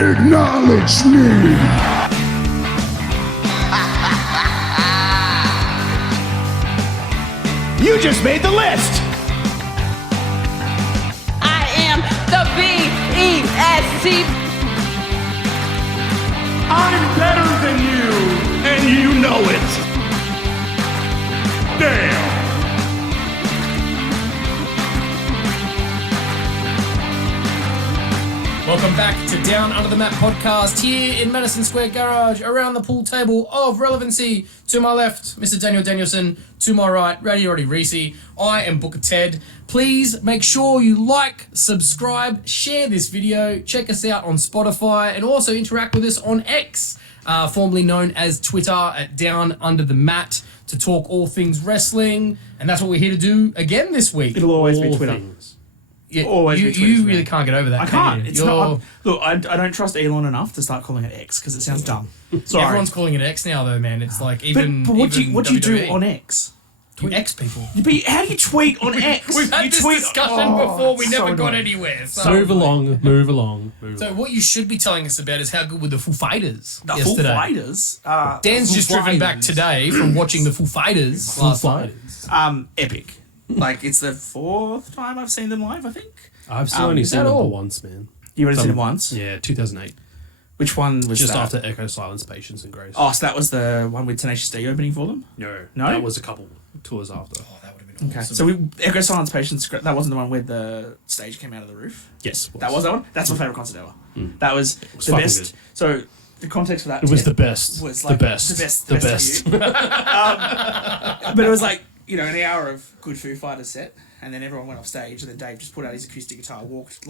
Acknowledge me! You just made the list! I am the B-E-S-T. I'm better than you, and you know it. Damn. Welcome back to Down Under the Mat podcast here in Madison Square Garage, around the pool table of relevancy. To my left, Mr. Daniel Danielson. To my right, Roddy Reece. I am Booker Ted. Please make sure you like, subscribe, share this video, check us out on Spotify, and also interact with us on X, formerly known as Twitter, at Down Under the Mat, to talk all things wrestling. And that's what we're here to do again this week. It'll always be Twitter. Things. Yeah, Always be Twitter. you really can't get over that. I can't. You? It's not. Look, I don't trust Elon enough to start calling it X because it sounds dumb. Sorry. Everyone's calling it X now, though, man. It's like even. But what do you do WWE. on X? You X people. But how do you tweet on X? We've had you this tweet, discussion before. We so never got annoying. anywhere. So. Move along. So what you should be telling us about is how good were the Foo Fighters The yesterday. Foo Fighters. Dan's just driven back today from watching the Foo Fighters last night. Epic. Like, it's the fourth time I've seen them live, I think. I've still only is seen that them all? once, man. You only seen them once? Yeah, 2008. Which one was Just that? after Echo, Silence, Patience, and Grace. Oh, so that was the one with Tenacious D opening for them? No? No? That was a couple tours after. Oh, that would have been Okay. awesome. So Echo Silence Patience, that wasn't the one where the stage came out of the roof? Yes. That was that one? That's my favourite concert ever. That was the fucking best. good. So the context for that It was the best. was like the best. The best. But it was like, you know, an hour of good Foo Fighters set, and then everyone went off stage, and then Dave just put out his acoustic guitar, walked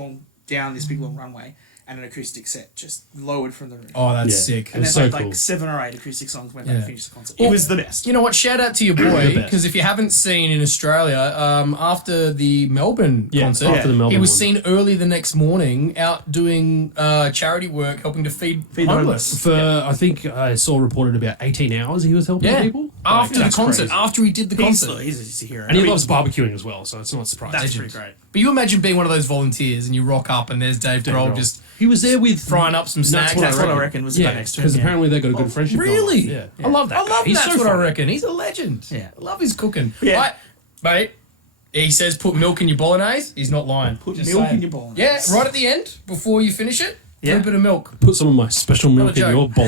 down this big long runway, and an acoustic set just lowered from the roof. Oh, that's Yeah. sick. and then was so like cool. 7 or 8 acoustic songs went Yeah. and finished the concert. Well, It was the best. You know what? Shout out to your boy, The best. because if you haven't seen in Australia, after the Melbourne concert, after the Melbourne he was one. seen early the next morning out doing charity work, helping to feed the homeless. For, I think I saw reported about 18 hours he was helping Yeah, people. after the That's concert, crazy. after he did the concert. He's a hero. And he I mean, loves barbecuing as well, so it's not surprising. That's Legend. pretty great. But you imagine being one of those volunteers and you rock up and there's Dave Grohl Grohl. just He was there with frying up some snacks. That's what I reckon was about next to him. because yeah. apparently they got a good friendship. Really? going. Yeah. I love that. I guy. love He's that's so what I funny. reckon. He's a legend. Yeah. I love his cooking. Yeah. Mate, he says put milk in your bolognese. He's not lying. Put Just milk saying. in your bolognese. Yeah, right at the end, before you finish it, Yeah. put a bit of milk. Put some of my special milk in joke. your bowl.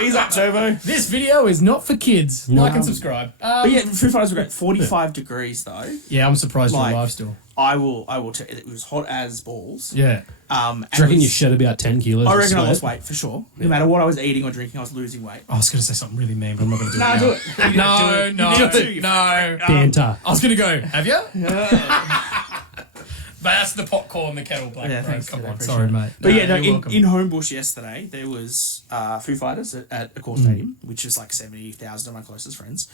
He's up, Turbo. This video is not for kids. Like and subscribe. But yeah, Foo Fighters were great. 45 degrees though. Yeah, I'm surprised Like- you're alive still. I will tell you, it was hot as balls. Yeah. And Do you reckon it you was- shed about 10 kilos? I of reckon I sweat? lost weight for sure. No matter what I was eating or drinking, I was losing weight. I was going to say something really mean, but I'm not going to do Nah, it. do now. it. No, You no, need to, you no. Banter. I was going to go, have you? But that's the pot calling the kettle black, Yeah, bro. thanks, Come kid, I on, appreciate sorry, it. mate. But yeah, no, you're welcome. in Homebush yesterday, there was Foo Fighters at Accor Stadium, which is like 70,000 of my closest friends.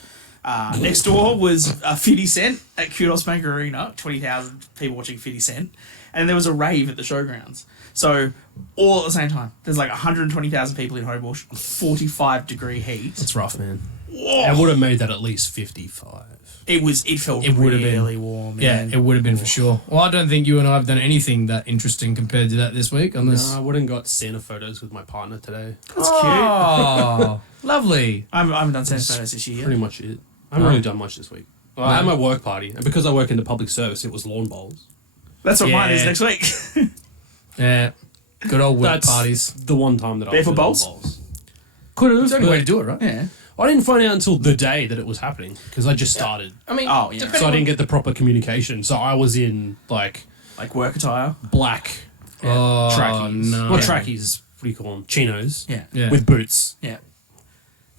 Next door was 50 Cent at Kudos Bank Arena, 20,000 people watching 50 Cent. And there was a rave at the showgrounds. So, all at the same time. There's like 120,000 people in Homebush on 45-degree heat. It's rough, man. Whoa. I would have made that at least 55. It felt It would have been. really warm. Yeah, man. it would have been for sure. Well, I don't think you and I have done anything that interesting compared to that this week, unless. No, I wouldn't got Santa photos with my partner today. That's cute. Oh, lovely. I haven't done Santa photos this year. Pretty much it. I haven't really done much this week. Well, I had my work party, and because I work in the public service, it was lawn bowls. That's what mine is Yeah. next week. Yeah, good old work That's parties. the one time that I Barefoot was at lawn bowls? bowls. Could have. It's the only way to do it, right? yeah. I didn't find out until the day that it was happening because I just started, I mean, Oh, yeah. depending so I on- didn't get the proper communication. So I was in like Like work attire. black Oh, trackies, no. not trackies. What do you call them? Chinos. Yeah. Yeah. With boots. Yeah.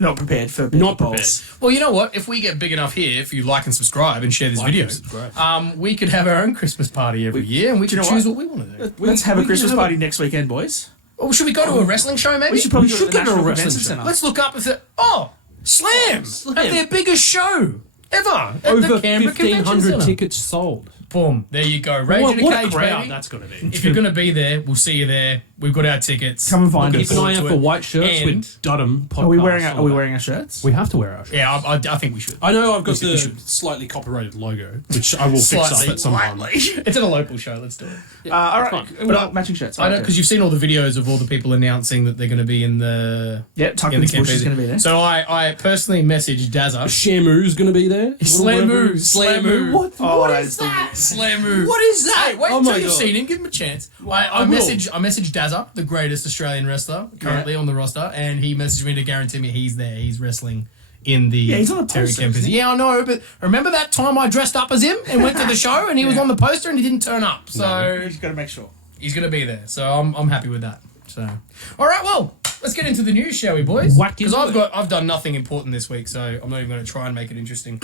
Not prepared for Not bowls. Well, you know what? If we get big enough here, if you like and subscribe and share this Like video, and subscribe. we could have our own Christmas party every year, and we do you could know choose what we want to do. Let's have a we can Christmas have party next weekend, boys. Or should we go to a wrestling show? Maybe We should probably We do should it at the go to a National wrestling Convention show. Centre. Let's look up and say, Slam! Slam. At their biggest show ever at Over the Canberra Convention 1,500 Centre. tickets sold. Boom. There you go. Rage in a What a Cage, crowd baby. that's going to be. If you're going to be there, we'll see you there. We've got our tickets. Come and find Looking us. Keep an eye forward out to for it. white shirts And- with Dudham podcast. Are we wearing on are we that. wearing our shirts? We have to wear our shirts. Yeah, I think we should. I know I've got We the should. slightly copyrighted logo, which I will fix up Slightly. at some point. It's at a local show. Let's do it. all right. fine. But matching shirts. I know because you've seen all the videos of all the people announcing that they're going to be in the Yeah, in the Tuckman's Bush campaign. is going to be there. So I personally messaged Dazza. Shamu's going to be there. Slamu. Slamu. What? Oh, what that is is the- that? Slamu. What is that? Hey, wait Oh until my you've God. seen him. Give him a chance. I will. messaged Dazza, the greatest Australian wrestler currently on the roster, and he messaged me to guarantee me he's there. He's wrestling in the he's on the Terry poster, Kemp. isn't he? Yeah, I know, but remember that time I dressed up as him and went to the show and he was Yeah. on the poster and he didn't turn up. So You've got to make sure. he's going to be there. So I'm happy with that. So all right, well, let's get into the news, shall we, boys? Whack Because into I've done nothing important this week, so I'm not even going to try and make it interesting.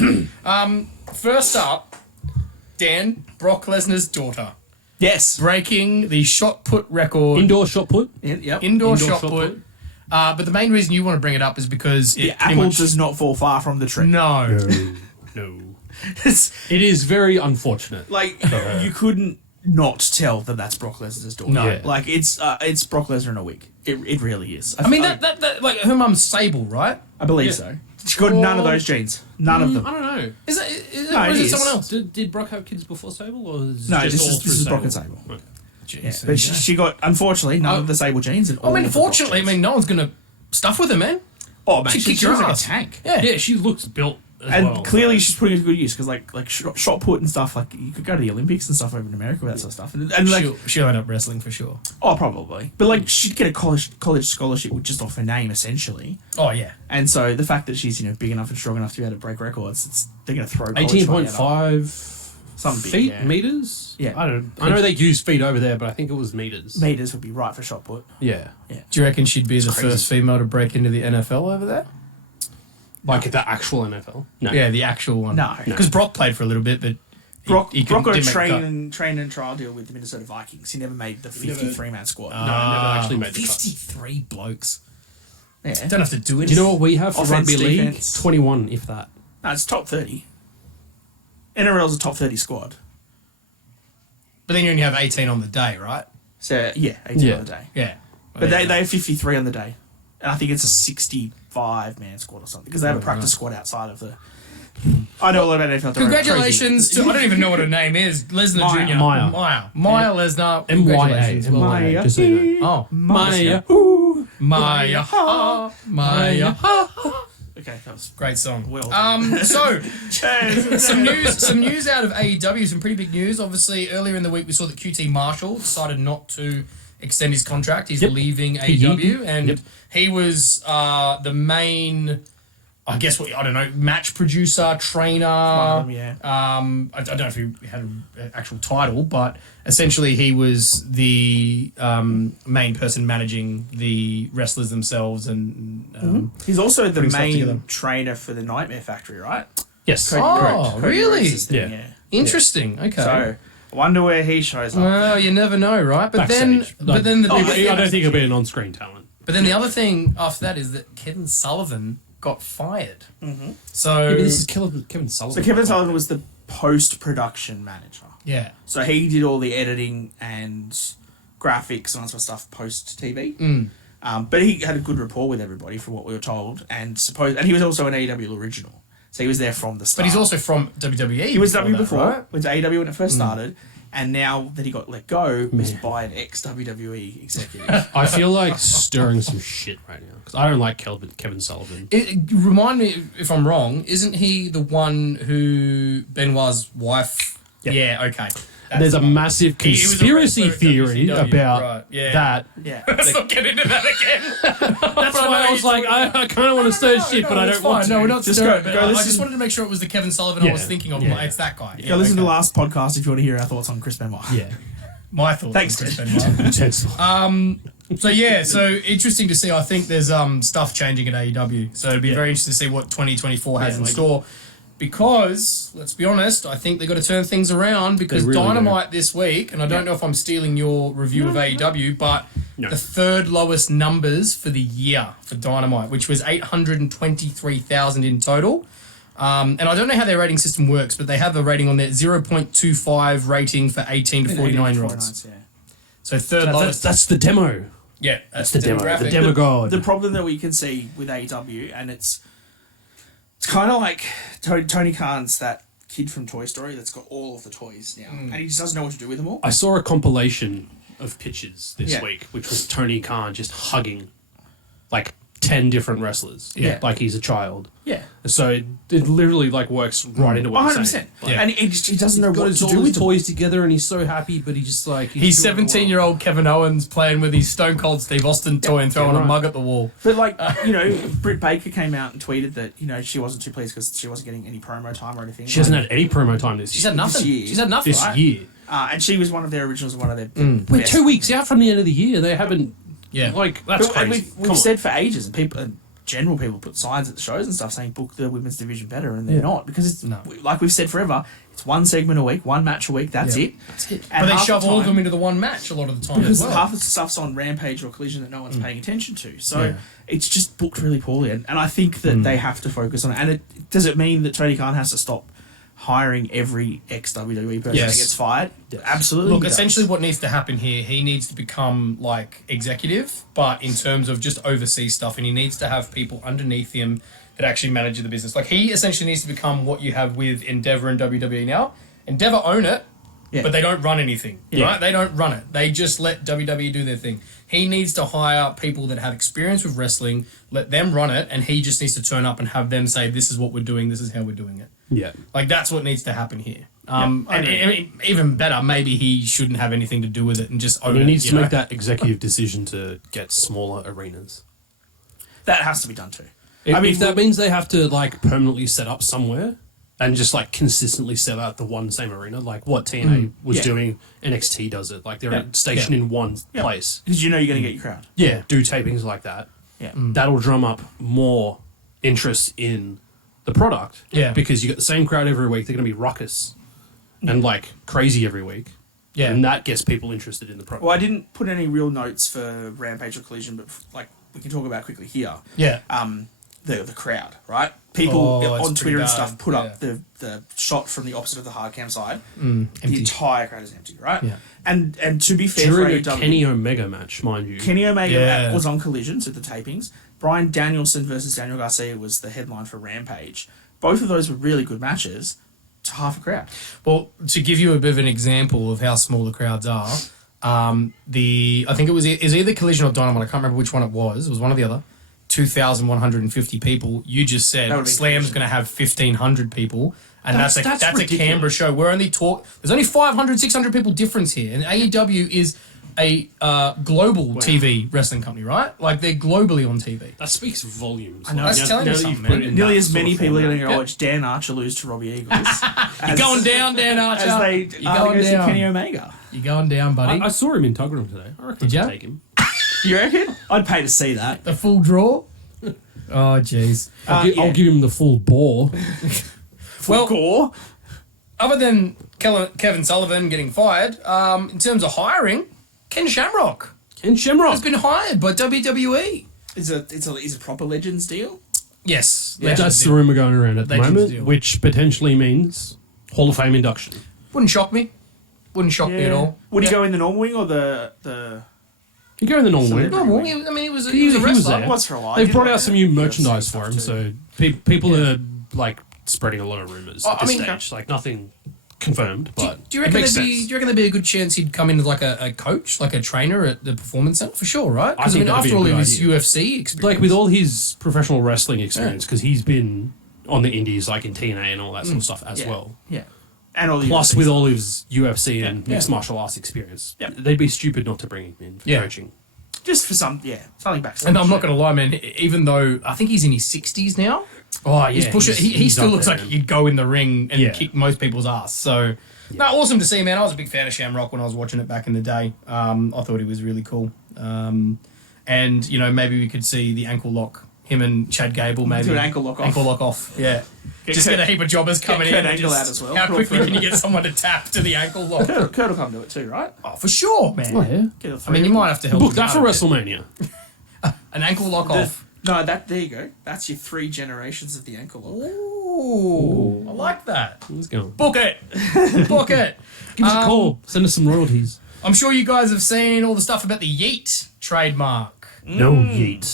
First up, Dan, Brock Lesnar's daughter, Yes. breaking the shot put record. Indoor shot put. Yep. Indoor shot put. But the main reason you want to bring it up is because The it pretty apple much does not fall far from the tree. no. No. It's It is very unfortunate. like you couldn't not tell that that's Brock Lesnar's daughter. No. Yeah. Like it's Brock Lesnar in a wig. It really is. I mean that like her mum's Sable, right? I believe Yeah. so. She's got none of those genes. None of them. I don't know. Is it No, or is it it is. someone else? Did Brock have kids before Sable, or is No, just this all is- through this is Brock and Sable? Sable. Okay. Yeah. Jeez, But she got unfortunately none of the Sable genes and I all mean, of the Brock fortunately, I genes. mean, no one's gonna stuff with her, man. Oh man, she she kicked your was like a ass. tank. Yeah. Yeah, she looks built as And well. clearly she's putting it to good use because like shot put and stuff, like you could go to the Olympics and stuff over in America with that sort of stuff. And like She'll end up wrestling for sure. oh probably, but like she'd get a college scholarship with just off her name essentially. Oh yeah. And so the fact that she's big enough and strong enough to be able to break records, they're going to throw college money at her. 18.5 Some big, feet, yeah. meters? Yeah. I know they use feet over there, but I think it was meters. Meters would be right for shot put. Yeah. Do you reckon she'd be the crazy. first female to break into the NFL over there? Like the actual NFL? No. Yeah, the actual one. No. Because Brock played for a little bit, but Brock got a didn't make the cut. train and trial deal with the Minnesota Vikings. He never made the 53-man squad. No, I never actually made the cut. 53 blokes. Yeah. Don't have to do it. Do you know what we have for Offense, rugby league? defense. 21, if that. No, it's top 30. NRL's a top 30 squad. But then you only have 18 on the day, right? So, yeah, 18 Yeah. on the day. Yeah. But they have 53 on the day. And I think it's a 65-man squad or something because they have a practice squad outside of the... I know a lot about NFL. They're Congratulations to, I don't even know what her name is, Lesnar Maya. Jr. Maya. Maya Lesnar. MYA. Congratulations. Well done. Maya. Just so you know. Oh. Maya. Maya. Maya. Okay, that was Great song. well. So some news out of AEW, some pretty big news. Obviously, earlier in the week we saw that QT Marshall decided not to extend his contract. He's Yep. leaving He- AEW, and Yep. he was the main, I guess, I don't know, match producer, trainer. One of them, yeah. I don't know if he had an actual title, but essentially he was the main person managing the wrestlers themselves and. He's also the putting stuff together. main trainer for the Nightmare Factory, right? Yes. Oh, really? Rhodes' thing, Yeah. Interesting. Okay. So, I wonder where he shows up. Well, you never know, right? But Backstage. then the I big don't think he'll be an on-screen talent. but then the other thing after that is that Kevin Sullivan got fired. Mm-hmm. So Yeah, but this is Kevin Sullivan. So Kevin Sullivan was the post-production manager. yeah. So he did all the editing and graphics and all that sort of stuff post-TV. But he had a good rapport with everybody from what we were told. And he was also an AEW original. So he was there from the start. But he's also from WWE. He was before W that, before, right? went to AEW when it first started. And now that he got let go, was by an ex-WWE executive. I feel like stirring some shit right now because I don't like Kevin Sullivan. Remind me if I'm wrong. Isn't he the one who Benoit's wife? Yep. Yeah. Okay. There's a massive He was a conspiracy wrestler at theory WCW, about right, yeah. that. Yeah. Let's not get into that again. That's why I was like, I kind of want to stir shit, but I don't want to. No, we're not Just stirring. go but I listen- just wanted to make sure it was the Kevin Sullivan I Yeah. was thinking of. Yeah. It's that guy. Go listen to the last podcast if you want to hear our thoughts on Chris Benoit. Yeah. My thoughts. Thanks, on Chris Chris. Benoit. So yeah, so interesting to see. I think there's stuff changing at AEW. So it'd be very interesting to see what 2024 has in store. Because let's be honest, I think they've got to turn things around because They really Dynamite this week, and I don't know if I'm stealing your review of AEW, but No. the third lowest numbers for the year for Dynamite, which was 823,000 in total. And I don't know how their rating system works, but they have a rating on there, 0.25 rating for 18 to 49-year-olds. Yeah. So third lowest. That's the demo. Yeah, that's the demo. demographic. The demo god. The problem that we can see with AEW, and it's kind of like Tony Khan's that kid from Toy Story that's got all of the toys now, and he just doesn't know what to do with them all. I saw a compilation of pictures this Yeah. week, which was Tony Khan just hugging like 10 different wrestlers. Yeah. Like he's a child. Yeah. So it literally like works right into what you're 100%. saying. Yeah. And he doesn't know Got what his, to all do his with them. toys together and he's so happy, but he just like... He's doing it well. 17-year-old Kevin Owens playing with his Stone Cold Steve Austin toy and throwing Yeah, a right. mug at the wall. But like, Britt Baker came out and tweeted that, she wasn't too pleased because she wasn't getting any promo time or anything. She hasn't had any promo time this She's year. had nothing. This year. She's had nothing. This Right? year. And she was one of their originals and one of their We're best. 2 weeks out from the end of the year. They haven't... Yeah. Like, that's But crazy. we've said for ages, and people, general people put signs at the shows and stuff saying book the women's division better, and they're not, because it's like we've said forever, it's one segment a week, one match a week, that's it. That's it. And But they half shove the all of time- them into the one match a lot of the time because as well. half of the stuff's on Rampage or Collision that no one's paying attention to. So it's just booked really poorly, and I think that they have to focus on it. And does it mean that Tony Khan has to stop hiring every ex-WWE person Yes. that gets fired? Absolutely. Look, he does. essentially what needs to happen here, he needs to become like executive, but in terms of just oversee stuff, and he needs to have people underneath him that actually manage the business. Like he essentially needs to become what you have with Endeavor and WWE now. Endeavor own it, but they don't run anything, right? They don't run it. They just let WWE do their thing. He needs to hire people that have experience with wrestling, let them run it, and he just needs to turn up and have them say, this is what we're doing, this is how we're doing it. Yeah. Like, that's what needs to happen here. Even better, maybe he shouldn't have anything to do with it and just own He it. needs to you make know? that executive decision to get smaller arenas. that has to be done too. If that means they have to like permanently set up somewhere and just like consistently sell out the one same arena, like what TNA was doing, NXT does it. Like they're stationed in one place. Because you're going to get your crowd. Yeah, do tapings like that. Yeah. That'll drum up more interest in the product. Yeah. Because you get the same crowd every week. They're going to be ruckus and like crazy every week. Yeah. And that gets people interested in the product. Well, I didn't put any real notes for Rampage or Collision, but like we can talk about quickly here. Yeah. The crowd, right? People Oh, it's on Twitter pretty and stuff bad, put up the shot from the opposite of the hard cam side. Empty. The entire crowd is empty, right? Yeah. And to be fair During a for AEW, Kenny Omega match, mind you. Kenny Omega Yeah. was on Collision, so the tapings. Brian Danielson versus Daniel Garcia was the headline for Rampage. Both of those were really good matches to half a crowd. Well, to give you a bit of an example of how small the crowds are, I think it was either Collision or Dynamite. I can't remember which one it was. It was one or the other. 2,150 people. You just That said would've been Slam's going to have 1,500 people, and that's a ridiculous. Canberra show. We're only there's only 500, 600 people difference here, and AEW is a global TV wrestling company, right? Like they're globally on TV. That speaks volumes. I know. That's telling you that you've something, put man. it in Nearly that as sort many of people are going to format. go watch Dan Archer lose to Robbie Eagles. You're going down, Dan Archer. As they You're are going to down. Kenny Omega. You're going down, buddy. I saw him in Tuggerum today. I reckon Did I ya? could take him. You reckon? I'd pay to see that. The full draw. Oh, jeez. I'll give him the full bore. Well, Gore. other than Kevin Sullivan getting fired, in terms of hiring, Ken Shamrock Ken Shamrock. has been hired by WWE. Is a proper Legends deal? Yes, Yeah. Legends That's the deal. rumour going around at the Legends moment, deal. which potentially means Hall of Fame induction. Wouldn't shock me. Wouldn't shock me at all. Would he go in the normal wing or the? You go in the normal way. Normal. He was a He was wrestler. there. Was for a while. They've He brought did out some new UFC merchandise stuff for him, too. so people are like spreading a lot of rumours at I this mean, stage. Like nothing confirmed, but Do you it reckon makes there'd sense. be? Do you reckon there'd be a good chance he'd come in as like a coach, like a trainer at the performance center for sure, right? Because I think mean, that'd be after a all good of his idea. UFC experience, Like with all his professional wrestling experience, because he's been on the indies, like in TNA and all that sort of stuff as Yeah. well. Yeah. And all the Plus, UFC with stuff. all his UFC and Yeah. mixed martial arts experience, Yep. they'd be stupid not to bring him in for Yeah. coaching. Just for something back. and I'm not going to lie, man. Even though I think he's in his 60s now, Oh yeah, he's pushing. He he's still up looks there, like man. he'd go in the ring and Yeah. kick most people's ass. So, no, awesome to see, man. I was a big fan of Shamrock when I was watching it back in the day. I thought he was really cool. And you know, maybe we could see the ankle lock. Him and Chad Gable, maybe Do an ankle lock off. Ankle lock off. Yeah. Just Kurt- get a heap of jobbers coming Kurt in. and Angle just- out as well. How Draw quickly through. can you get someone to tap to the ankle lock? Kurt will come to it too, right? Oh, for sure, man. Oh yeah, Get all I three mean, of you them. might have to help. book him that for out a bit. WrestleMania. An ankle lock off. No, there you go. That's your 3 generations of the ankle lock. Ooh, I like that. Let's go. Book it. Book it. Give us a call. Send us some royalties. I'm sure you guys have seen all the stuff about the YEET trademark. No yeet.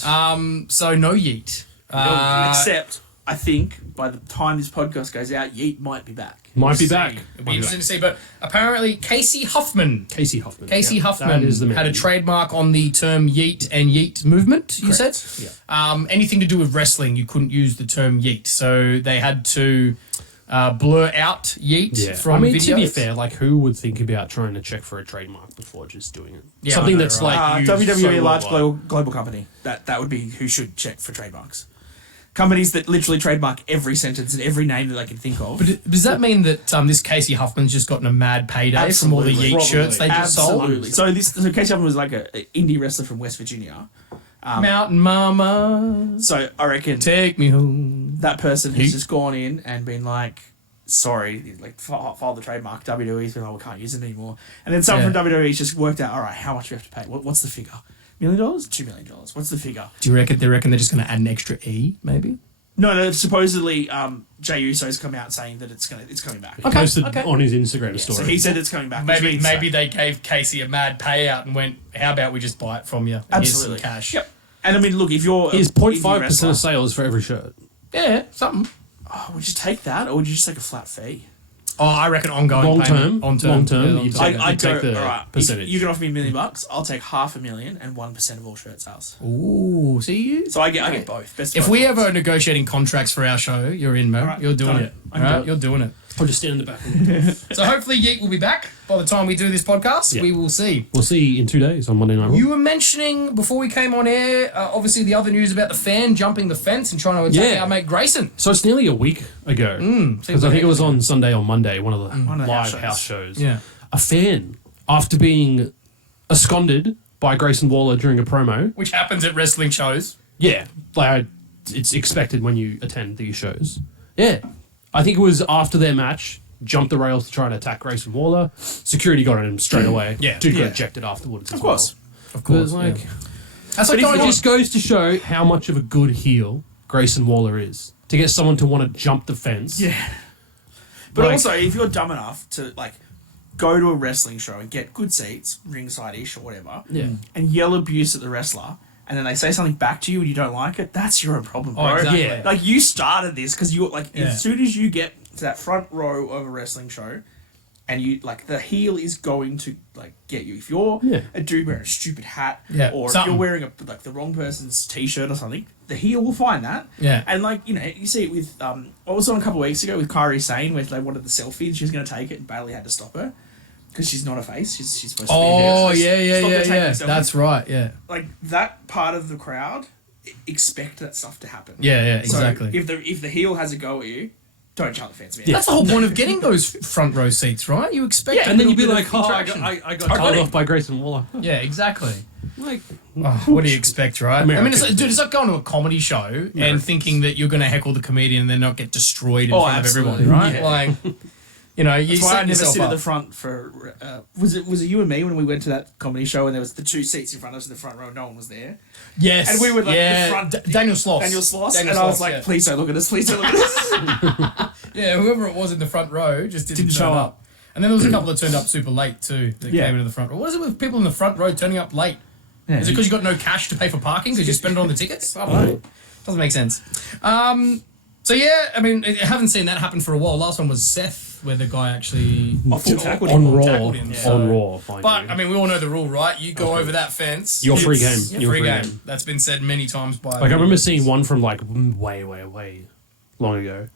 So no YEET. Except, I think, by the time this podcast goes out, Yeet might be back. Might be See. back. It'll be interesting to see. But apparently, Casey Huffman Casey Huffman That is the man. had a trademark on the term yeet and yeet movement, you said? Yeah. Anything to do with wrestling, you couldn't use the term yeet. So they had to blur out yeet Yeah. from I mean, videos. to be fair, like, who would think about trying to check for a trademark before just doing it? Yeah, Something I know, that's right? like used WWE, so large worldwide. global company. That would be who should check for trademarks. Companies that literally trademark every sentence and every name that they can think of. But does that mean that this Casey Huffman's just gotten a mad payday from all the Absolutely. yeet shirts they just sold? Absolutely. So Casey Huffman was like an indie wrestler from West Virginia. Mountain Mama, So I reckon take me home. that person has just gone in and been like, sorry, like filed the trademark. WWE's been like, we can't use it anymore. And then someone from WWE's just worked out, all right, how much do we have to pay? What's the figure? $1 million? $2 million? What's the figure? Do you reckon they're just going to add an extra E, maybe? No, supposedly Jey Uso's come out saying that it's coming back. He posted on his Instagram So story. he said it's coming back. which means Maybe that- they gave Casey a mad payout and went, how about we just buy it from you? And here's some Absolutely. cash. Yep. And I mean, look, if you're Here's a indie 0.5% wrestler, of sales for every shirt. Yeah, something. would you take that, or would you just take a flat fee? Oh, I reckon ongoing Long payment. term, long term, Yeah, you long take term. it. I'd take go, the all right, percentage. if you can offer me $1 million, I'll take $500,000 and 1% of all shirt sales. Ooh, see you. So I get both. Best of If both we worlds. ever are negotiating contracts for our show, you're in, man. Alright, You're doing done it. it. I can do Alright, it. you're doing it. I'll just stand in the back. So hopefully Yeet will be back by the time we do this podcast. Yeah. We will see. We'll see you in 2 days on Monday Night Raw. You were mentioning before we came on air, obviously the other news about the fan jumping the fence and trying to attack Yeah. our mate Grayson. So it's nearly a week ago. Because I think it was on Sunday or Monday, one of the One of the live house house shows. Yeah. A fan, after being absconded by Grayson Waller during a promo, Which happens at wrestling shows. yeah, like it's expected when you attend these shows. Yeah, I think it was after their match, jumped the rails to try and attack Grayson Waller. Security got on him straight away. Yeah. Dude got Yeah. ejected afterwards. Of course. Of But it's course. like, yeah. That's But like if going it you just goes to show how much of a good heel Grayson Waller is. To get someone to want to jump the fence. Yeah. But Like- also, if you're dumb enough to like go to a wrestling show and get good seats, ringside-ish or whatever, Yeah. and yell abuse at the wrestler, and then they say something back to you and you don't like it, that's your own problem, bro. Oh, exactly. Yeah. Like you started this because you like Yeah. as soon as you get to that front row of a wrestling show, and you like the heel is going to like get you. If you're Yeah. a dude wearing a stupid hat, Yeah, or if something. you're wearing a like the wrong person's t-shirt or something, the heel will find that. Yeah. And like you see it with what was on a couple of weeks ago with Kairi Sane, where they wanted the selfie and she was going to take it, and Bailey had to stop her because she's not a face. She's supposed to be. Oh, a heel. yeah, Stop her taking yeah. the selfie. That's right, yeah. Like that part of the crowd expect that stuff to happen. Yeah, yeah, So exactly. if the heel has a go at you, don't jump the fence, man. That's the whole point of getting those front row seats, right? You expect Yeah, a And then you'd be little like, bit of oh, interaction. I got told off by Grayson Waller. Yeah, exactly. Like, Oh, what do you expect, right? I mean, American. it's like, dude, it's like going to a comedy show and thinking that you're going to heckle the comedian and then not get destroyed in front absolutely. of everyone, right? Yeah. Like, you know, you That's why I set never yourself sit at up. the front for. Was it you and me when we went to that comedy show and there was the two seats in front of us in the front row, no one was there. Yes, And we were like yeah, the front. Daniel Sloss. Daniel Sloss, Daniel and I was Sloss, like, yeah. please don't look at us, please don't look at us. Yeah, whoever it was in the front row just didn't Didn't turn show up. up. And then there was a couple that turned up super late too that Yeah. came into the front row. What is it with people in the front row turning up late? Is it because you got no cash to pay for parking because you spend it on the tickets? I don't know. Doesn't make sense. So yeah, I mean, I haven't seen that happen for a while. Last one was Seth, where the guy actually full tackled on him. Raw. tackled him, so- On Raw, fine. But I mean, we all know the rule, right? You go over that fence. Your free it's game. Your Your free free game. game. That's been said many times by. Like I remember seeing one from like way long ago.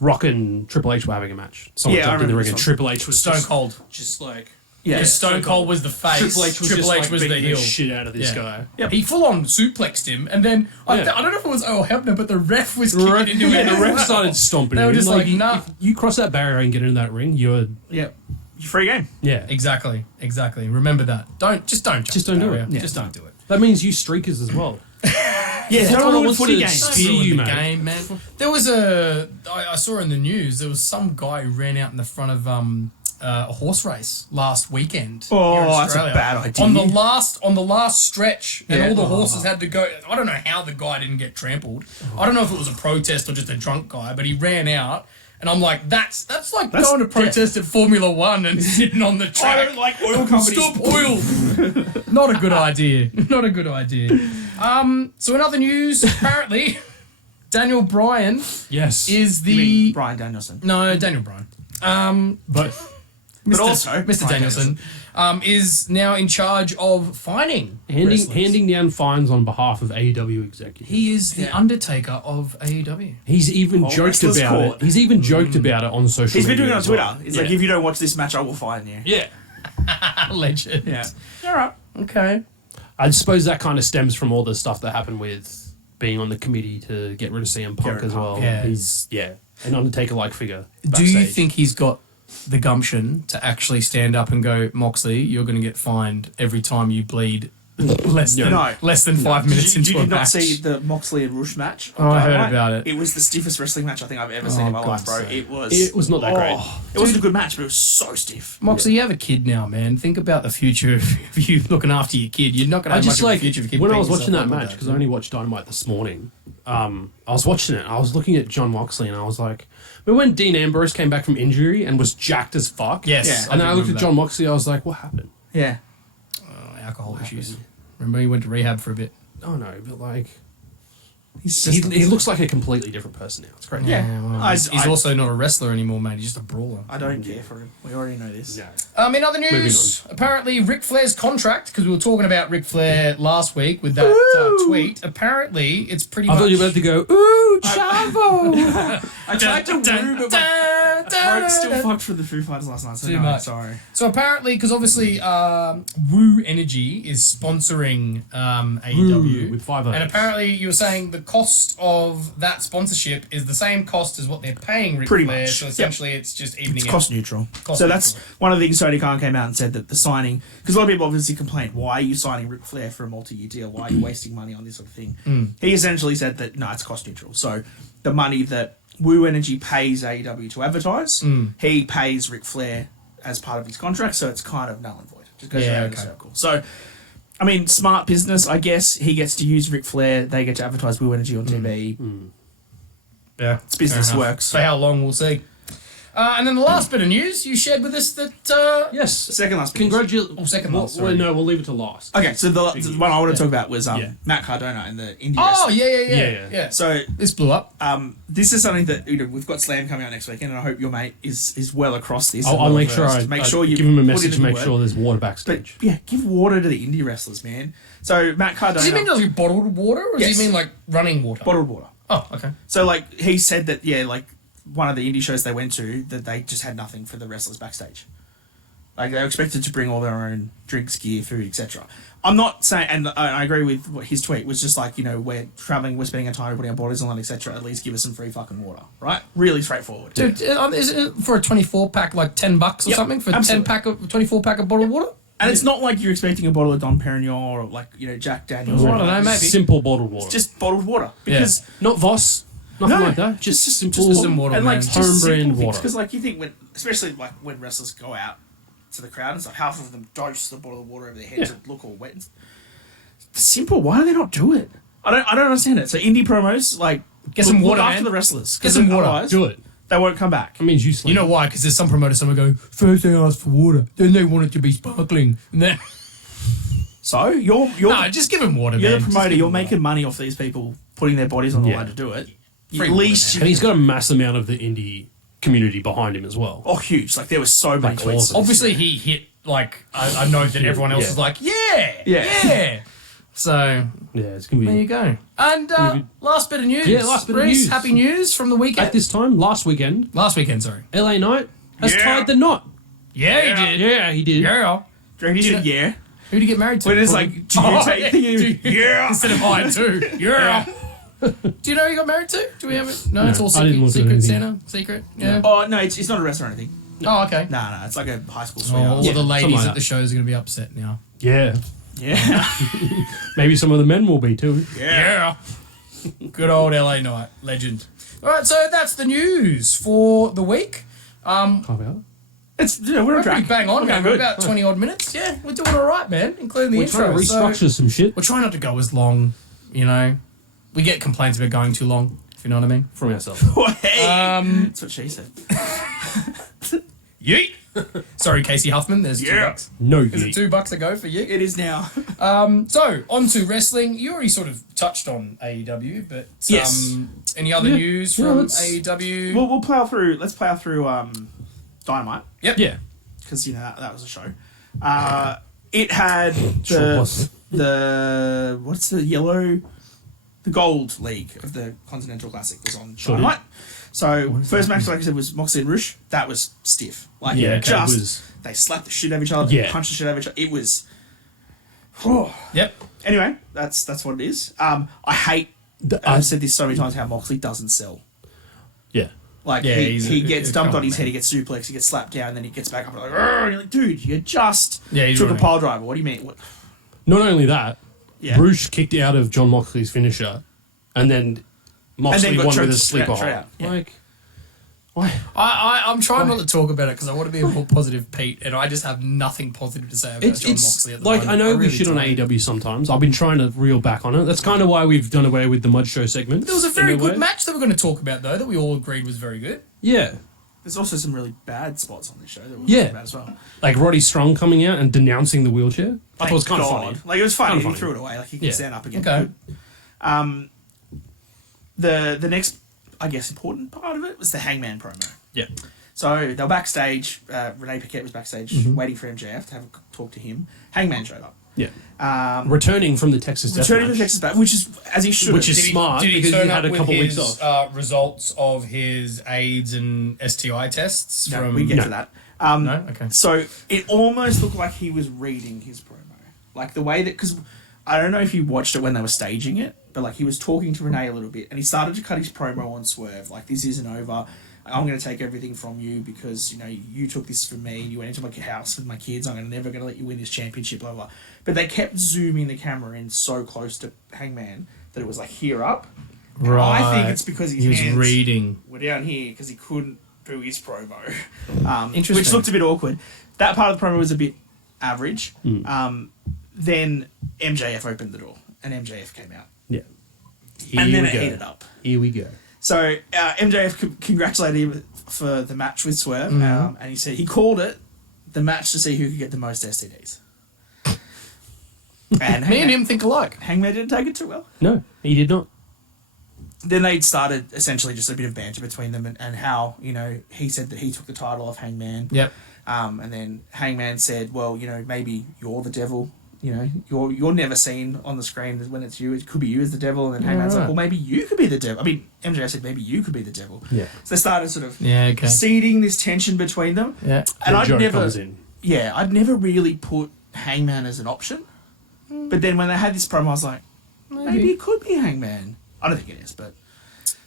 Rock and Triple H were having a match. Someone Yeah, I jumped in the remember ring and this Triple H was Stone just, Cold. just like Yeah. Because Stone Cold was the face. Triple H was just like was the beating heel. shit out of this Yeah. guy. Yep. He full on suplexed him, and then I Yeah. don't know if it was Earl Hebner, but the ref was kicking into him. Yeah, the as ref well. started stomping They him. were just like, you, nah. if you cross that barrier and get in that ring, you're Yeah. Free game. yeah. Exactly. Remember that. Don't jump. Just the don't do barrier. it. Yeah. Just don't do it. That means you streakers as well. Yeah, Someone don't ruin wants footy to games. Don't Don't ruin you, the mate. game, man. There was I saw in the news, there was some guy who ran out in the front of a horse race last weekend. Oh, here in that's a Australia. bad idea. On the last stretch, and Yeah. all the horses had to go. I don't know how the guy didn't get trampled. I don't know if it was a protest or just a drunk guy, but he ran out. And I'm like, that's like going to protest at Formula One and sitting on the track. I don't like oil companies. Stop oil. Not a good idea. Not a good idea. So in other news, apparently, Daniel Bryan Yes. is You mean the Brian Danielson. no Daniel Bryan. But Mr. also Mr. Bryan Danielson is now in charge of fining wrestlers. handing down fines on behalf of AEW executives. He is the Undertaker of AEW. He's even joked wrestlers' about court. it. He's even joked about it on social He's media. been doing it on as well. Twitter. He's like, if you don't watch this match, I will fine you. Yeah. Legend. Yeah. All right. Okay. I suppose that kind of stems from all the stuff that happened with being on the committee to get rid of CM Punk rid of as Punk, well. yeah. He's an Undertaker-like figure. Do you backstage. think he's got the gumption to actually stand up and go, Moxley, you're going to get fined every time you bleed less than No. 5 minutes Did into you a not match? see the Moxley and Rush match? on Oh, I heard Dynamite? about it. It was the stiffest wrestling match I think I've ever seen in my life, bro. God's sake. It was not that great. It wasn't a good match, but it was so stiff. Moxley, you have a kid now, man. Think about the future of you looking after your kid. You're not going to I have just much like of a future if you keep when I beating was watching yourself that up like match because I only watched Dynamite this morning. I was watching it. I was looking at John Moxley and I was like, remember when Dean Ambrose came back from injury and was jacked as fuck? Yes. Yeah. And then I looked at remember John Moxley. I was like, what happened? Yeah. that. Alcohol issues. Remember he went to rehab for a bit. Oh no, but like He's he looks like a completely different person now. It's great. Yeah. well, he's also not a wrestler anymore, mate. He's just a brawler. I don't care for him. We already know this. Yeah. In other news, apparently Ric Flair's contract, because we were talking about Ric Flair last week with that tweet, apparently it's pretty I much... thought you were about to go, ooh, Chavo. I tried to woo, but my throat still fucked for the Foo Fighters last night. So Too no, much. sorry. So apparently, because obviously Woo Energy is sponsoring AEW. with 5 And apparently you were saying the cost of that sponsorship is the same cost as what they're paying Ric Pretty Flair. much. So essentially it's just evening It's out. cost neutral. Cost So that's neutral. one of the things Tony Khan came out and said that the signing, because a lot of people obviously complained, why are you signing Ric Flair for a multi-year deal? Why are you wasting money on this sort of thing? He essentially said that, no, it's cost neutral. So the money that Woo Energy pays AEW to advertise, he pays Ric Flair as part of his contract, so it's kind of null and void. Just goes around in a circle. So, I mean, smart business, I guess. He gets to use Ric Flair, they get to advertise Woo Energy on TV. Yeah, It's business fair enough. works. For how long, we'll see. And then the last bit of news you shared with us that... Yes. Second last bit. Congratulations. second last, sorry. We'll leave it to last. Okay, so the one I want to talk about was Yeah. Matt Cardona and the indie Oh, wrestling. yeah. So This blew up. this is something that we've got Slam coming out next weekend, and I hope your mate is well across this. and I'll well make sure versed. I you give him a put message in to the make word. sure there's water But backstage. yeah, give water to the indie wrestlers, man. So Matt Cardona, Does he mean like bottled water, or Yes. does he mean like running water? bottled water. Oh, okay. So like he said that like one of the indie shows they went to that they just had nothing for the wrestlers backstage. Like they were expected to bring all their own drinks, gear, food, etc. I'm not saying, and I agree with what his tweet was just like, we're traveling, we're spending our time putting our bodies on, etc. At least give us some free fucking water, right? Really straightforward. Dude, is it for a 24 pack like $10 or Yep, something for absolutely. 24 pack of bottled water? And it's not like you're expecting a bottle of Dom Perignon or like Jack Daniels. I don't know, maybe. Simple bottled water. It's just bottled water because not Voss. Nothing like that. Just simple some water, and like man. just home brand water. Because like you think especially like when wrestlers go out to the crowd and stuff, half of them dose the bottle of water over their head to look all wet. It's simple. Why do they not do it? I don't understand it. So indie promos like Get some water, after man. the wrestlers. Get some water. Otherwise, Do it. they won't come back. That means you sleep. You know why? Because there's some promoters, someone going, first they asked for water, then they want it to be sparkling. And then, So you're no, just give them water, you're man. the Just promoter. give You're them water. making money off these people putting their bodies on the Yeah. line to do it. Free At water, least man. And he's got a mass amount of the indie community behind him as well. oh huge. Like there was so many Like, tweets. awesome. Obviously, he hit like a note that everyone else Yeah. was like, yeah. Yeah. So Yeah, it's gonna there be you go. And last bit of news. Yeah, last bit of Reece, news. happy news from the weekend. at this time last weekend. Last weekend, sorry. LA Knight has Yeah. tied the knot. Yeah, he did. Yeah, he did. Yeah. Do you reckon he said yeah? Who'd he get married to? When it's like, do you Oh, take yeah. yeah? Instead of I too. Yeah. Do you know who he got married to? Do we have it? No, it's all I didn't secret. look at Secret anything. Santa? Secret? Yeah. Oh no, it's not a wrestler or anything. Oh, okay. No, it's like a high school Oh, sweetheart. all Yeah, the something ladies like at the shows are going to be upset now. Yeah. Yeah. Maybe some of the men will be too. Yeah. Good old LA Knight. Legend. All right, so that's the news for the week. Half hour. It's we're on We're track. pretty bang on, We're man. going We're good. about 20 odd minutes. Yeah, we're doing all right, man, including the We're intro. trying to restructure some shit We're trying not to go as long, you know. We get complaints about going too long, if you know what I mean. from ourselves. Hey, that's what she said. Yeet! Sorry, Casey Huffman, there's Yeah. $2. No Is it yeet. $2 a go for you? It is now. So, on to wrestling. You already sort of touched on AEW, but Yes. any other news Yeah, from let's- AEW? We'll plow through. Let's plow through Dynamite Yeah. because that was a show. It had Sure was. the what's the gold league of the Continental Classic was on Sure Dynamite. So first match, like I said, was Moxley and Rush. That was stiff. Like Yeah, okay, just it was- they slapped the shit out of each other. They Yeah. punched the shit out of each other. It was. Yep. Anyway, that's what it is. I hate. I've said this so many times how Moxley doesn't sell. Yeah. Like Yeah, he he's gets a dumped on con his man. head, he gets suplexed, he gets slapped down, then he gets back up and like, "Arr!" and you're like, dude, you just He's took a running. pile driver. What do you mean? What? Not only that, Yeah. Bruce kicked out of John Moxley's finisher, and then Moxley got won with choked a sleeper straight hold. out. Yeah. Like, why? I'm trying not to talk about it because I want to be a more positive Pete, and I just have nothing positive to say about John Moxley at the like moment. I know we really shit on don't. AEW sometimes. I've been trying to reel back on it. That's kind of why we've done away with the Mud Show segment. There was a very good match that we're going to talk about, though, that we all agreed was very good. Yeah, There's also some really bad spots on this show that were Yeah. really bad as well. like Roddy Strong coming out and denouncing the wheelchair. I thought it was kind of God. funny. Like it was funny. Kinda He funny. threw it away. Like he can Yeah. stand up again. Okay. The next, I guess, important part of it was the Hangman promo. Yeah, So they were backstage. Renee Paquette was backstage Mm-hmm. waiting for MJF to have a talk to him. Hangman showed up. yeah. Returning from the Texas Death Returning to Match. Texas back, which is as he should. Which have. is smart because he had a couple weeks off. Results of his AIDS and STI tests No, from. we get No. to that. No? Okay. So it almost looked like he was reading his promo, like the way that because I don't know if you watched it when they were staging it, but like he was talking to Renee a little bit, and he started to cut his promo on Swerve, like this isn't over. I'm going to take everything from you because you took this from me. You went into my house with my kids. I'm never going to let you win this championship. Blah blah. But they kept zooming the camera in so close to Hangman that it was like here up. And I think it's because his he was hands reading. were down here because he couldn't do his promo, Interesting. which looked a bit awkward. That part of the promo was a bit average. Then MJF opened the door and MJF came out, Yeah. and then we it go. heated up. Here we go. So MJF congratulated him for the match with Swerve, and he said he called it the match to see who could get the most STDs. And Me and him think alike. Hangman didn't take it too well. No, he did not. Then they started essentially just a bit of banter between them and how, he said that he took the title of Hangman. Yep. And then Hangman said, well, maybe you're the devil. You're never seen on the screen when it's you. It could be you as the devil. And then Hangman's like, well, maybe you could be the devil. I mean, MJ said, maybe you could be the devil. Yeah. So they started sort of Yeah, okay. seeding this tension between them. Yeah. And Then I'd Joe never, comes in. yeah, I'd never really put Hangman as an option. But then when they had this promo, I was like, maybe it could be Hangman. I don't think it is, but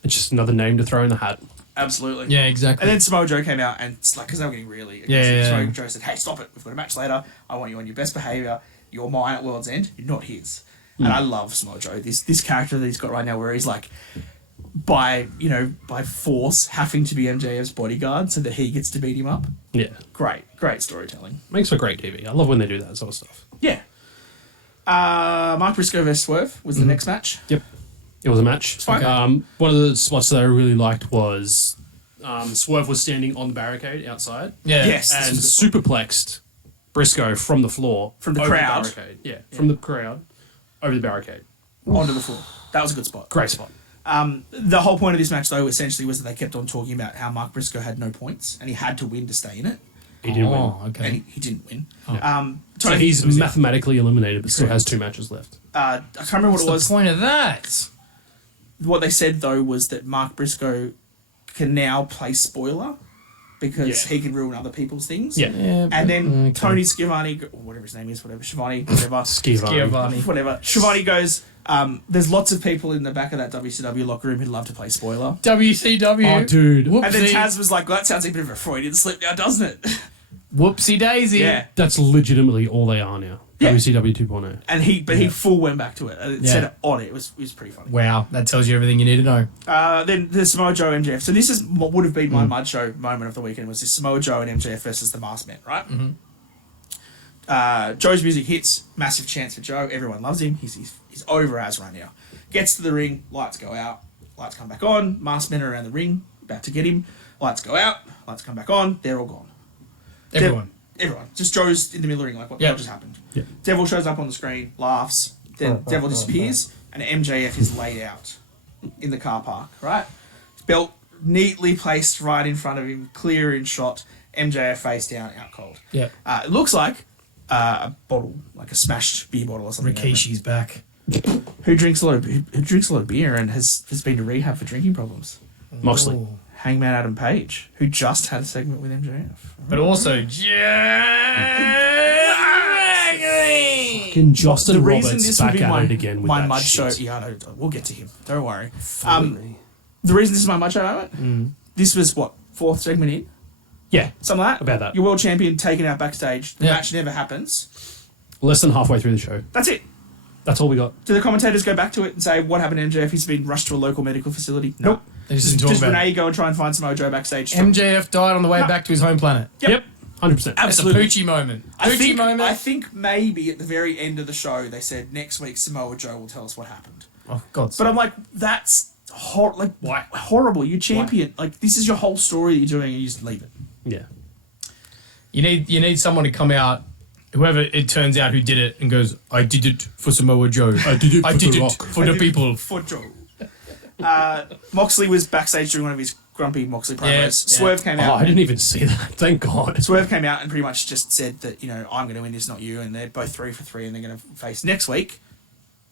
It's just another name to throw in the hat. absolutely. Yeah, exactly. And then Samoa Joe came out and it's like, because they were getting really aggressive. Yeah. Samoa Joe said, hey, stop it. We've got a match later. I want you on your best behaviour. You're mine at World's End. You're not his. And I love Samoa Joe. This character that he's got right now where he's like, by force, having to be MJF's bodyguard so that he gets to beat him up. Yeah. Great storytelling. Makes for great TV. I love when they do that sort of stuff. Yeah. Mark Briscoe vs. Swerve was the next match. Yep. It was a match. It's fine. One of the spots that I really liked was Swerve was standing on the barricade outside yeah. Yes. and This was superplexed Briscoe from the floor. From the over crowd. barricade. Yeah, from the crowd over the barricade. onto the floor. That was a good spot. Great spot. The whole point of this match, though, essentially was that they kept on talking about how Mark Briscoe had no points and he had to win to stay in it. He didn't win. Okay. And he didn't win. So Tony- he's mathematically eliminated, but still has 2 matches left. I can't remember what What's it the was. point of that? What they said, though, was that Mark Briscoe can now play spoiler because Yeah. he can ruin other people's things. Yeah. Yeah, And then okay. Tony Schiavone, or whatever his name is, Schiavone, whatever. Giovanni. Whatever. Schiavone goes, there's lots of people in the back of that WCW locker room who'd love to play spoiler. WCW. Oh, dude. And then Whoopsie. Taz was like, well, that sounds like a bit of a Freudian slip now, doesn't it? Whoopsie daisy. Yeah. That's legitimately all they are now. Yeah. WCW 2.0. And he full went back to it. And it said Yeah. it on it. It was pretty funny. Wow, that tells you everything you need to know. Then the Samoa Joe MJF. So this is what would have been my mud show moment of the weekend was this Samoa Joe and MJF versus the Masked Men, right? Mm-hmm. Joe's music hits, massive chance for Joe. Everyone loves him. He's over as right now. Gets to the ring, lights go out, lights come back on. Masked Men are around the ring, about to get him. Lights go out, lights come back on. They're all gone. Everyone. Everyone. Just Joe's in the middle of the ring, like what the hell just happened. Yeah. Devil shows up on the screen, laughs. Then Devil disappears, and MJF is laid out in the car park, right? His belt neatly placed right in front of him, clear in shot. MJF face down, out cold. Yeah. It looks like a bottle, like a smashed beer bottle or something. Rikishi's back. Who drinks a lot of beer and has been to rehab for drinking problems? Moxley. Ooh. Hangman Adam Page, who just had a segment with MJF. But also, Fucking Justin The reason Roberts this would back be at it again with my that mud shit. show. Yeah, I know, we'll get to him. Don't worry. Me. The reason this is my mud show moment. This was what, 4th segment in, Yeah, something like that. About that. Your world champion taken out backstage. The Yeah. match never happens. less than halfway through the show. That's it. That's all we got. Do the commentators go back to it and say what happened to MJF? He's been rushed to a local medical facility. No. Nope. They just Does, didn't talk does about Renee it. go and try and find Samoa Joe backstage? MJF died on the way No. back to his home planet. Yep. 100%. Absolutely. It's a Poochie moment. I Poochie moment. think maybe at the very end of the show they said next week Samoa Joe will tell us what happened. Oh, God. But I'm like, that's Why? horrible. You're champion. Like this is your whole story that you're doing, and you just leave it. Yeah. You need someone to come out, whoever it turns out who did it, and goes, I did it for Samoa Joe. I did it I for did The it Rock." for the people. For Joe. Moxley was backstage doing one of his grumpy Moxley promos. Yeah, yeah. Swerve came Oh, out. I didn't even see that. Thank God. Swerve came out and pretty much just said that, I'm going to win this, not you, and they're both 3 for 3, and they're going to face next week.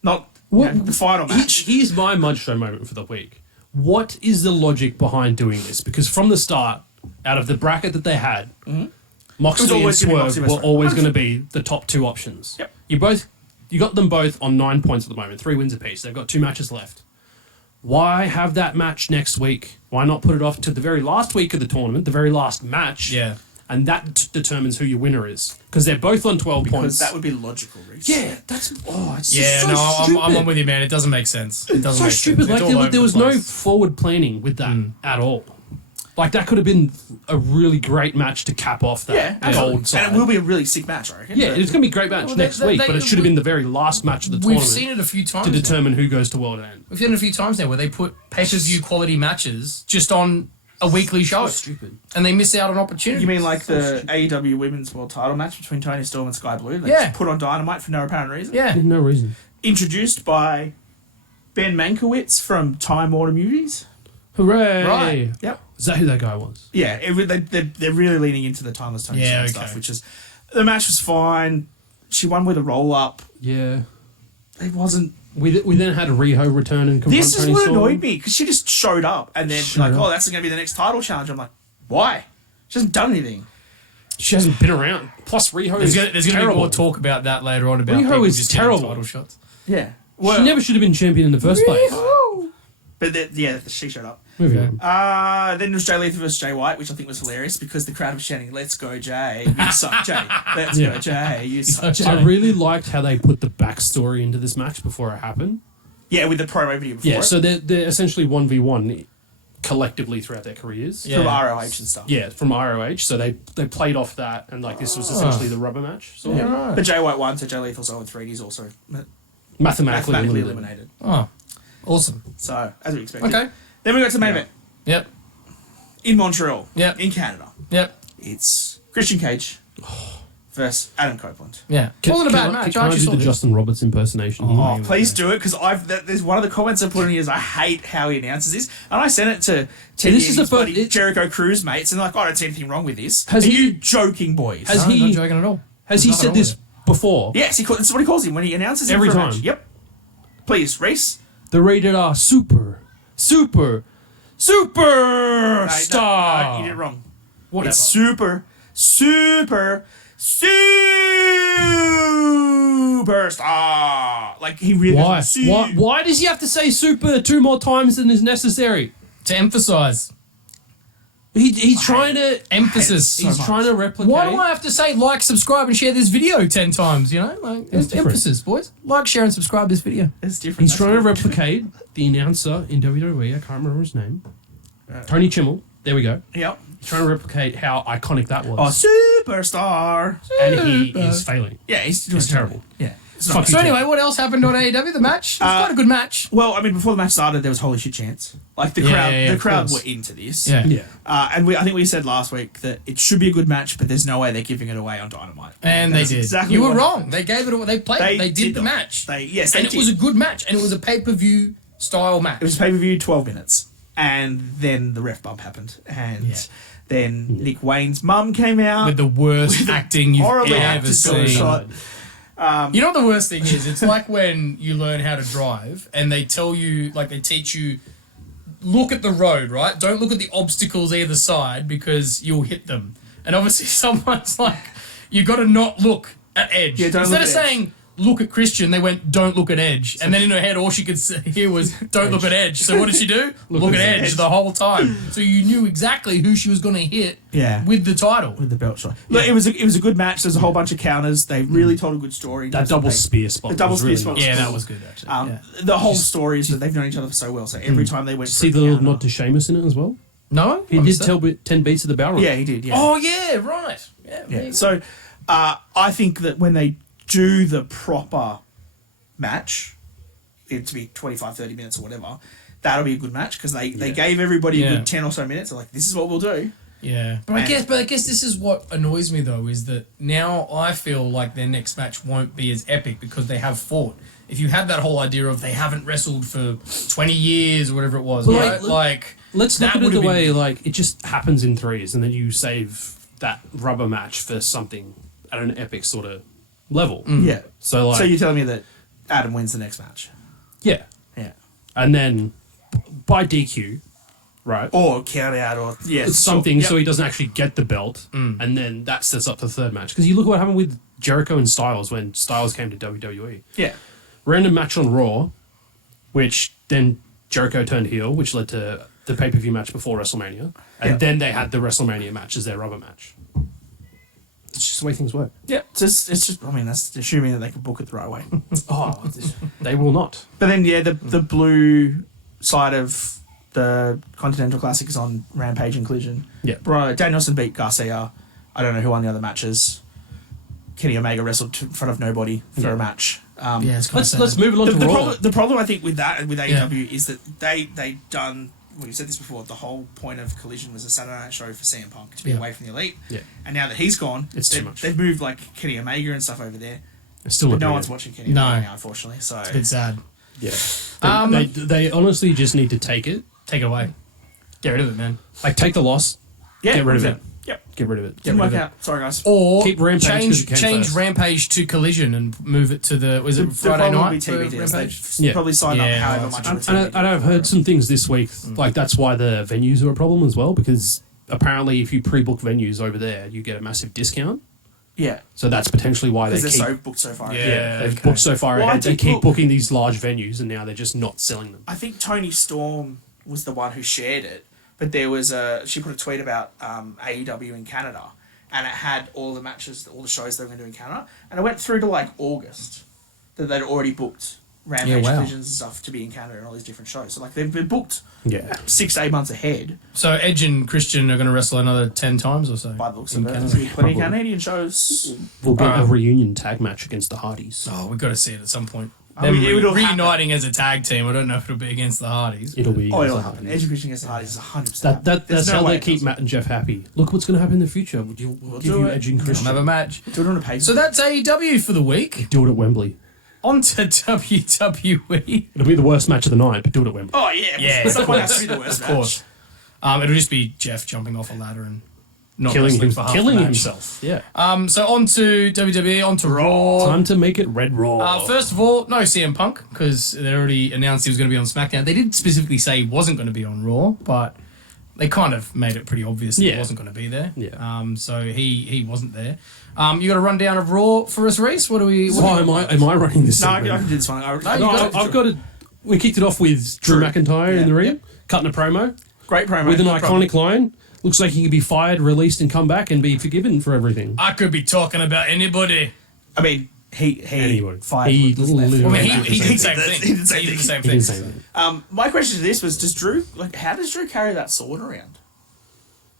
Not the final match. Here's my mud show moment for the week. What is the logic behind doing this? Because from the start, out of the bracket that they had, Moxley and always gonna be Swerve Moxley were versus Swerve. always going to be the top 2 options. Yep. You got them both on 9 points at the moment, 3 wins apiece. They've got 2 matches left. Why have that match next week? Why not put it off to the very last week of the tournament, the very last match? Yeah. And that determines who your winner is. Because they're both on 12 Because points. that would be logical, Reece. Yeah, it's Yeah, just so no, stupid. I'm on with you, man. It doesn't make sense. It doesn't So make stupid. sense. Like It's all over there was the no place. forward planning with that at all. Like that could have been a really great match to cap off that Yeah, absolutely. gold side. And it will be a really sick match, I reckon. Yeah, it's going to be a great match Well, next they- week, they- but it should have been the very last match of the We've tournament seen it a few times to now. determine who goes to World End. We've seen it a few times now where they put pay-per-view quality matches just on a weekly show. Stupid. And they miss out on opportunities. You mean like the AEW Women's World Title match between Tony Storm and Sky Blue? They Yeah. just put on Dynamite for no apparent reason. Yeah. No reason. Introduced by Ben Mankiewicz from Time Warner Movies. Hooray! Right. Yep. Is that who that guy was? Yeah, they're really leaning into the Timeless Tony Yeah, Storm okay. stuff, which is... The match was fine. She won with a roll-up. Yeah. It wasn't... We then had Riho return and confront This is Tony what Storm. annoyed me, because she just showed up, and then Showed up. oh, that's going to be the next title challenge. I'm like, why? She hasn't done anything. She hasn't been around. Plus Riho There's is going to be terrible. more talk about that later on about Riho people is just getting terrible. title shots. Yeah. She never should have been champion in the first place. But she showed up. Moving on. Then it was Jay Lethal versus Jay White, which I think was hilarious because the crowd was chanting, "Let's go, Jay! You suck, Jay! Let's Yeah. go, Jay! You suck, Jay!" I really liked how they put the backstory into this match before it happened. Yeah, with the promo video before. Yeah, it, so they're essentially 1v1 collectively throughout their careers. Yeah. from ROH and stuff. Yeah, from ROH. So they played off that, and like this was essentially the rubber match. So Yeah. Right. But Jay White won, so Jay Lethal's 0-3, and he's also mathematically mathematically eliminated. eliminated. Oh, awesome. So, as we expected. Okay. Then we got to the main event Yep. in Montreal, Yep. in Canada. Yep. It's Christian Cage versus Adam Copeland. Yeah. Wasn't a bad match. Can I do the this. Justin Roberts impersonation? Oh, here? please do it, because there's one of the comments I put in here is I hate how he announces this, and I sent it to Teddy this is and his the first- buddy Jericho Cruz mates, and they're like, I don't see anything wrong with this. Has Are he- you joking, boys? Has No, he- not joking at all. Has he There's said nothing this before? Yes, that's what he calls him when he announces it Every for a time? match. Yep. Please, Reece. The rated R superstar. No, you did it wrong. Whatever. It's superstar. Like he really Why? doesn't Why does he have to say super 2 more times than is necessary? To emphasize. He's trying to Emphasis. He's much. trying to replicate. Why do I have to say like, subscribe, and share this video 10 times? You know, like it's different. emphasis, boys. Like, share, and subscribe this video. It's different. He's trying to replicate the announcer in WWE. I can't remember his name. Tony Chimmel. There we go. Yep. He's trying to replicate how iconic that Oh, was, superstar. and he is failing. Yeah, he's doing It's terrible. Yeah. It's Fuck not you. So anyway, what else happened on AEW? The match? It was quite a good match. Well, I mean, before the match started, there was holy shit chants. Like the Yeah, crowd, yeah, yeah, the of crowd course. were into this. Yeah. Yeah. And I think we said last week that it should be a good match, but there's no way they're giving it away on Dynamite. And they That's did. exactly You were what- wrong. They gave it away. They played. They did the not. match. Yes, and they it did. was a good match. And it was a pay-per-view style match. It was pay per view, 12 minutes, and then the ref bump happened, and Yeah. then Nick Wayne's mum came out with the worst acting you've horribly ever acted film seen. shot. You know what the worst thing is? It's like when you learn how to drive and they tell you, like they teach you, look at the road, right? Don't look at the obstacles either side because you'll hit them. And obviously someone's like, you got to not look at Edge. Yeah, don't Instead look of at Edge. saying, look at Christian, they went, don't look at Edge. And then in her head, all she could hear was, don't look at Edge. So what did she do? Look at Edge the whole time. So you knew exactly who she was going to hit Yeah. with the title. With the belt shot. Look, it was a good match. There's a whole bunch of counters. They really told a good story. That double spear spot. The double was spear really spot. nice. Yeah, that was good, actually. Yeah. The whole story is that they've known each other for so well. So every time they went, See for the a little counter- nod to Sheamus in it as well. No? He I did missed that. tell 10 beats of the Balrog. Yeah, he did. Yeah. Oh, yeah, right. Yeah, there Yeah. you go. So I think that when they do the proper match, it to be 25, 30 minutes or whatever, that'll be a good match because they gave everybody a Yeah. good 10 or so minutes. They're like, this is what we'll do. Yeah, but I guess this is what annoys me though, is that now I feel like their next match won't be as epic because they have fought. If you had that whole idea of they haven't wrestled for 20 years or whatever it was, Well, right? like, Let's look that at it would've the been- way, like, it just happens in threes, and then you save that rubber match for something at an epic sort of level. Yeah. So, like, So you're telling me that Adam wins the next match? yeah. Yeah. And then by DQ, right? Or count out, or It's something Yep. so he doesn't actually get the belt, and then that sets up the third match. Because you look at what happened with Jericho and Styles when Styles came to WWE. Yeah. Random match on Raw, which then Jericho turned heel, which led to the pay-per-view match before WrestleMania. And Yeah. then they had the WrestleMania match as their rubber match. It's just the way things work. Yeah. It's just. I mean, that's assuming that they can book it the right way. Oh, they will not. But then, yeah, the blue side of the Continental Classic is on Rampage and Collision. Yeah. Bro, Danielson beat Garcia. I don't know who won the other matches. Kenny Omega wrestled in front of nobody for a match. Yeah, it's kind of Let's move along to Raw. The problem I think with that, with AEW, is that they done. Well, you said this before. The whole point of Collision was a Saturday night show for CM Punk to be Yeah. away from the Elite. Yeah. And now that he's gone, It's too much. They've moved like Kenny Omega and stuff over there. It's still But not no doing one's it. watching Kenny No. Omega now, unfortunately. So a bit sad. Yeah. They honestly just need to take it. Take it away. Get rid of it, man. Like, take the loss. yeah, Get rid of 100%. it. Yep. Get rid of it. Didn't rid work of it. out. Sorry, guys. Or Keep Rampage 'cause it came change first. Rampage to Collision and move it to the was it The Friday problem night will be for TBD. Rampage? They've Yeah. probably signed Yeah, up however that's much. true. of a And TBD. I've heard some things this week, like that's why the venues are a problem as well, because apparently if you pre-book venues over there, you get a massive discount. Yeah. So that's potentially why they Because keep... they're so booked so far. Yeah. ahead. they've okay. booked so far Well, I ahead. They think- keep look- booking these large venues, and now they're just not selling them. I think Tony Storm was the one who shared it, but there was she put a tweet about AEW in Canada, and it had all the matches, all the shows they were going to do in Canada, and it went through to like August that they'd already booked Rampage wow. Collisions and stuff to be in Canada and all these different shows. So like they've been booked Yeah. 6 to 8 months ahead So Edge and Christian are going to wrestle another 10 times or so. by the looks in of it. Canada. There's gonna be plenty of Probably. Canadian shows. We'll get Alright. a reunion tag match against the Hardys. Oh, we've got to see it at some point. I mean, Them it will happen. reuniting as a tag team. I don't know if it'll be against the Hardys. It'll be Oh, against it'll the happen. Hardys. Education against the Hardys is 100%. That's how way they it keep doesn't. Matt and Jeff happy. Look what's going to happen in the future. We'll give do you it. Edge and We'll Christian. have a match. Do it on a page. So that's AEW for the week. Do it at Wembley. On to WWE. It'll be the worst match of the night, but do it at Wembley. Oh yeah. Yeah, That's of the point. Has to be the worst Of course. It'll just be Jeff jumping off a ladder and not wrestling for half the match. himself. Yeah. So on to WWE, on to Raw. Time to make it Red Raw. First of all, no CM Punk, because they already announced he was going to be on SmackDown. They did specifically say he wasn't going to be on Raw, but they kind of made it pretty obvious that he Yeah. wasn't going to be there. Yeah. So he wasn't there. You got a rundown of Raw for us, Reece? What do we... Why am I running this? No, I segment? can do this one. you No, got it. I've got to. We kicked it off with Drew McIntyre in the ring, Yep. cutting a promo Great promo. with an no problem. iconic line. Looks like he could be fired, released, and come back and be forgiven for everything. I could be talking about anybody. I mean, he Anyway, fired. he with left. literally- I mean, Yeah, he did the same He thing. did the same He did the thing. same He didn't thing. say that. My question to this was: does Drew how does Drew carry that sword around?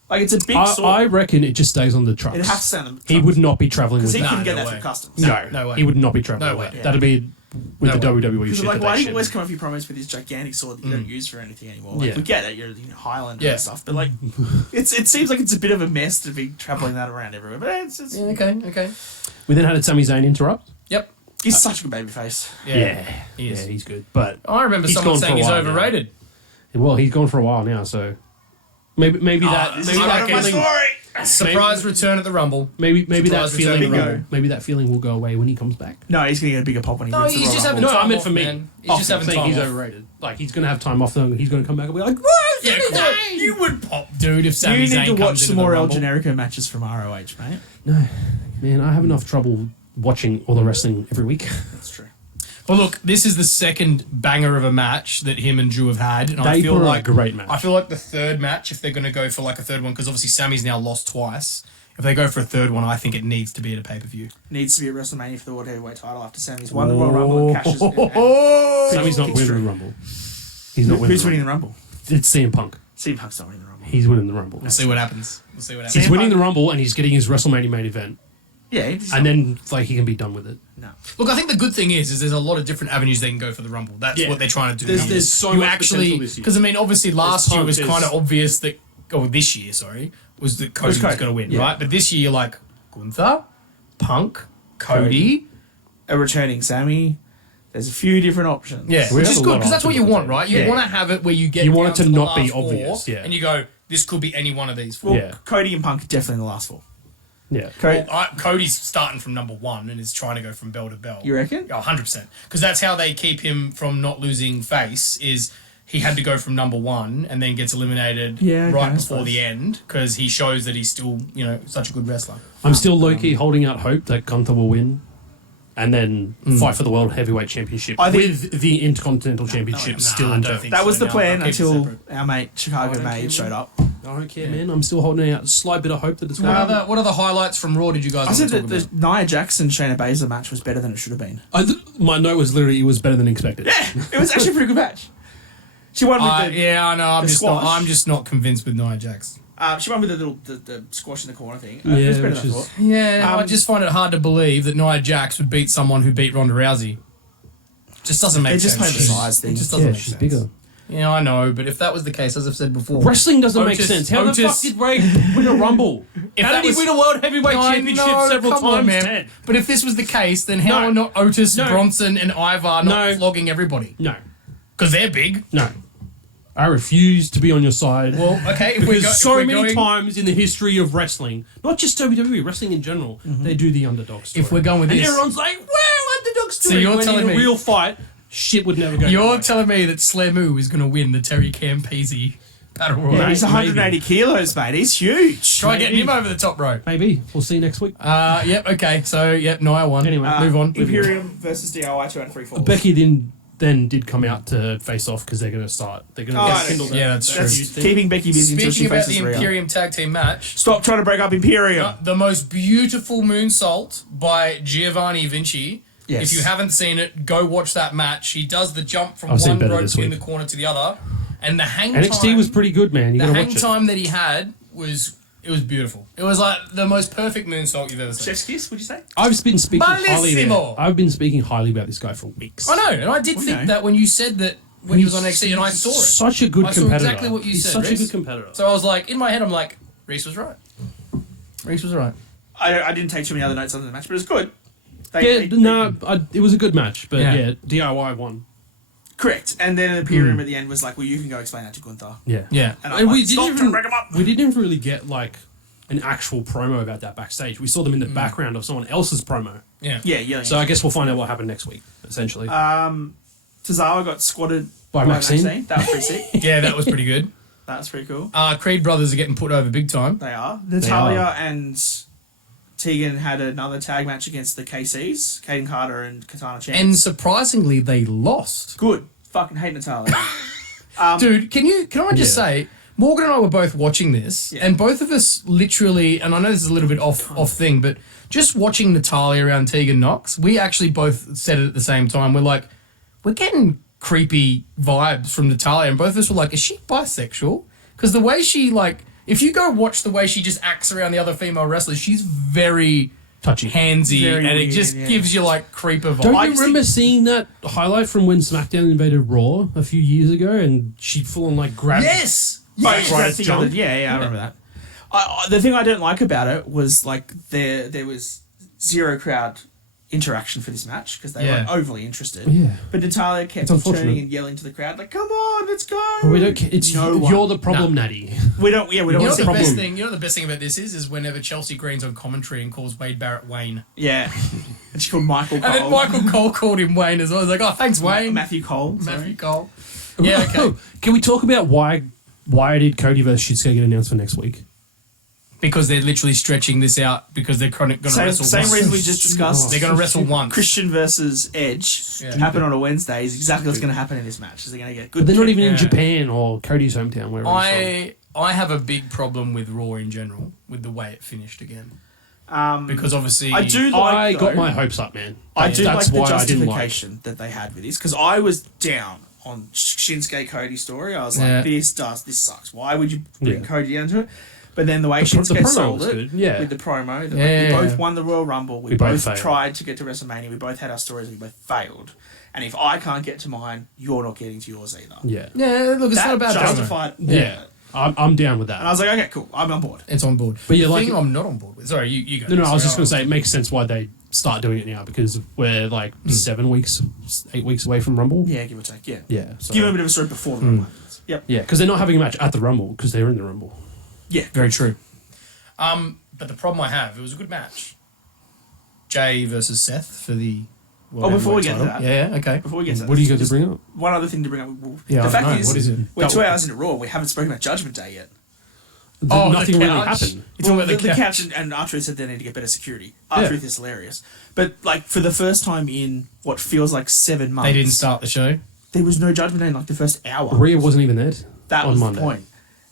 Like it's a big sword. I reckon it just stays on the trucks. It has to stay on the He would not be traveling because with he that. couldn't get no that way. from customs. No way. He would not be traveling No with way. that. That'd be with No the way. WWE Because shit. like, that why they do you ship. always come off your promos with this gigantic sword that you don't use for anything anymore? Like, Yeah. we get it, you're Highlander Yeah. and stuff, but like, it seems like it's a bit of a mess to be traveling that around everywhere. But it's Yeah, okay. We then had Sami Zayn interrupt. Yep. he's such a good babyface. Yeah. He is. he's good. But I remember he's someone gone for saying a he's while now. overrated. Well, he's gone for a while now, so maybe that This maybe is that part of my feeling story. Surprise return at the Rumble. maybe that Surprise feeling return. Bingo. maybe that feeling will go away when he comes back. No, he's gonna get a bigger pop when he No, wins the he's Royal just Rumble. having No, I time meant off, for me. man. He's just having saying time he's off. overrated. Like he's gonna have time off. He's gonna come back and be like, Yeah, you would pop, dude, if Sami You Zayn need to comes watch into some the more El Rumble. Generico matches from ROH, mate. no, man, I have enough trouble watching all the wrestling every week. That's true. Well, look, this is the second banger of a match that him and Drew have had, and I They feel were a like great match. I feel like the third match, if they're going to go for like a third one, because obviously Sammy's now lost twice. If they go for a third one, I think it needs to be at a pay-per-view. Needs to be at WrestleMania for the World Heavyweight title after Sammy's won the Royal Rumble and cashes. Sammy's not winning the Rumble. He's not winning. Who's winning the Rumble? It's CM Punk. CM Punk's not winning the Rumble. He's winning the Rumble. We'll see what happens. He's winning the Rumble and he's getting his WrestleMania main event, Yeah, he's and then like he can be done with it. no. Look, I think the good thing is there's a lot of different avenues they can go for the Rumble. That's Yeah. what they're trying to do. There's so you much actually potential this year. because I mean, obviously last There's year was Punk, kind of there's- obvious that, or this year, sorry, was that Cody was Cody. going to win, Yeah. right? But this year you're like Gunther, Punk, Cody. A returning Sammy. There's a few different options. Yeah, We which have is a good lot because of that's what you options want, on the right? You table. want to have it where you get You want down it to the not be last four, obvious, yeah. and you go, this could be any one of these four. Well, Yeah. Cody and Punk definitely in the last four. Yeah. Cody, Cody's starting from number one and is trying to go from bell to bell. you reckon? Oh, 100%. Because that's how they keep him from not losing face, is he had to go from number one and then gets eliminated Yeah, okay, right I before suppose. the end because he shows that he's still, such a good wrestler. I'm still low-key holding out hope that Gunther will win and then fight for the World Heavyweight Championship I think- with the Intercontinental Championship still I in don't tow. think That was so the now. plan I'll keep it until separate. our mate Chicago Maid showed up. I don't care, man. I'm still holding out a slight bit of hope that it's going to What other highlights from Raw did you guys I want said to talk that the about? Nia Jackson Shayna Baszler match was better than it should have been. My note was literally it was better than expected. It was actually a pretty good match. She won with the Yeah, I know. the squash. I'm just not convinced with Nia Jax. she won with the squash in the corner thing. Yeah, it was better which than I is- thought. Yeah, I just find it hard to believe that Nia Jax would beat someone who beat Ronda Rousey. Just doesn't make They sense. just played the size thing. It just doesn't Yeah, make she's sense. bigger. Yeah, I know, but if that was the case, as I've said before, Wrestling doesn't make Otis- sense. How the fuck Otis- did Ray win a Rumble? If How that did was- he win a World Heavyweight No, I Championship know, several come on, times? man. Ted? But if this was the case, then how No. are not Otis, No. Bronson, and Ivar not No. flogging everybody? No. Because they're big. No. I refuse to be on your side. Well, okay, if because we go, so if we're many going, times in the history of wrestling, not just WWE, wrestling in general, they do the underdog story. If we're going with and this- everyone's like, "Wow, underdog story!" you're when telling in a me- real fight, shit would never go. You're your way. telling me that Slemu is going to win the Terry Campese Battle Royal? Yeah, he's Maybe. 180 kilos, mate. He's huge. Try getting him over the top rope. Maybe we'll see next week. Yep, okay, so, Nia won. Anyway, move on. Imperium versus DIY 2 out of 3 falls. Becky then did come out to face off because they're going to start. They're going Oh, to I kindle don't- that. Yeah, that's that true. That's feud thing. keeping Becky busy until she Speaking about faces the Rhea. Imperium Tag Team match, Stop trying to break up Imperium. the most beautiful moonsault by Giovanni Vinci. Yes. If you haven't seen it, go watch that match. He does the jump from I've seen one better rope this in week. the corner to the other, and the hang NXT time was pretty good, man. You The got to hang watch it. time that he had was beautiful. It was like the most perfect moonsault you've ever seen. Chef's kiss, would you say? I've been speaking highly. Bellissimo. I've been speaking highly about this guy for weeks. I know, and I did think Okay. that when you said that when he was on NXT, and I saw it. Such a good I saw competitor. exactly what you He's said, such a Reece. good competitor. So I was like, in my head, I'm like, Reece was right. Reece was right. I didn't take too many other notes on the match, but it was good. It was a good match, but Yeah. yeah, DIY won. Correct. And then Imperium at the end was like, well, you can go explain that to Gunther. Yeah, Yeah. And I'm like, stop didn't trying to break 'em up. We didn't really get like an actual promo about that backstage. We saw them in the background of someone else's promo. Yeah. Yeah. So I guess we'll find out what happened next week. Essentially, Tozawa got squatted By Maxine. That was pretty sick. Yeah, that was pretty good. That's pretty cool. Creed brothers are getting put over big time. They are. Natalia and Tegan had another tag match against the KCs, Caden Carter and Katana Chance. And surprisingly, they lost. Good. Fucking hate Natalia. Dude, can I just Yeah. say, Morgan and I were both watching this, and both of us literally, and I know this is a little bit off thing, but just watching Natalia around Tegan Knox, we actually both said it at the same time. We're like, we're getting creepy vibes from Natalia, and both of us were like, is she bisexual? Because the way she, like, if you go watch the way she just acts around the other female wrestlers, she's very touchy, handsy, Very and it weird, just gives you like creeper vibes. Don't I you just remember seeing that highlight from when SmackDown invaded Raw a few years ago, and she full on like grabbed? Yes. Right, Yes. right, That it's thing junk. of it. Yeah, I remember that. The thing I don't like about it was like there was zero crowd interaction for this match because they weren't overly interested. Yeah. But Natalia kept It's unfortunate. turning and yelling to the crowd like, "Come on, let's go!" But we don't. It's No one. you're the problem, Natty. We don't. Yeah, we don't You know want what to the see best problem. thing? You know what the best thing about this is whenever Chelsea Green's on commentary and calls Wade Barrett Wayne, Yeah, and she called Michael Cole. and then Michael Cole called him Wayne as well. I was like, oh, thanks Wayne, Matthew Cole. Sorry. Matthew Cole. Yeah, okay. Can we talk about why did Cody versus Shinsuke get announced for next week? Because they're literally stretching this out because they're going to wrestle. Same once. reason we just discussed. They're going to wrestle once. Christian versus Edge happen on a Wednesday is exactly what's going to happen in this match. Is they're going to get good. But they're not even in Yeah. Japan or Cody's hometown, wherever he's I have a big problem with Raw in general with the way it finished again from. because obviously I do from. like. I got though, my hopes up, man. I do like That's the why I didn't like. justification that they had with this because I was down on Shinsuke Cody's story. I was like, Yeah. this sucks. Why would you bring Yeah. Cody down to it? But then the way The Shinsuke promo sold was it good, yeah. with the promo, that Yeah, we yeah, both yeah. won the Royal Rumble. We We both both failed. tried to get to WrestleMania. We both had our stories. We both failed. And if I can't get to mine, you're not getting to yours either. Yeah. yeah, look, it's That not about that. justified. Yeah. I'm down with And I that. was like, okay, cool. I'm on board. It's on board. But yeah, the like- thing I'm not on board with. Sorry, you go. No, I was just Sorry, going to say it makes sense why they start doing it now because we're like 8 weeks away from Rumble. Yeah, give or take. Yeah. Yeah. So, Give them a bit of a story before the Rumble happens. Yep. yeah, because they're not having a match at the Rumble because they're in the Rumble. Yeah. Very true. But the problem I have, it was a good match. Jay versus Seth for the. Before we get to that. Yeah, okay. Before we get to that. What do you got to just bring up? One other thing to bring up. Yeah, the I fact know. is, What is it? we're 2 hours into Raw. We haven't spoken about Judgment Day yet. Oh, Nothing the really couch. happened. You're talking about the couch and R-Truth said they need to get better security. R-Truth is hilarious. But like for the first time in what feels like 7 months, They didn't start the show. there was no Judgment Day in like the first hour. Rhea wasn't even there That on was Monday. the point.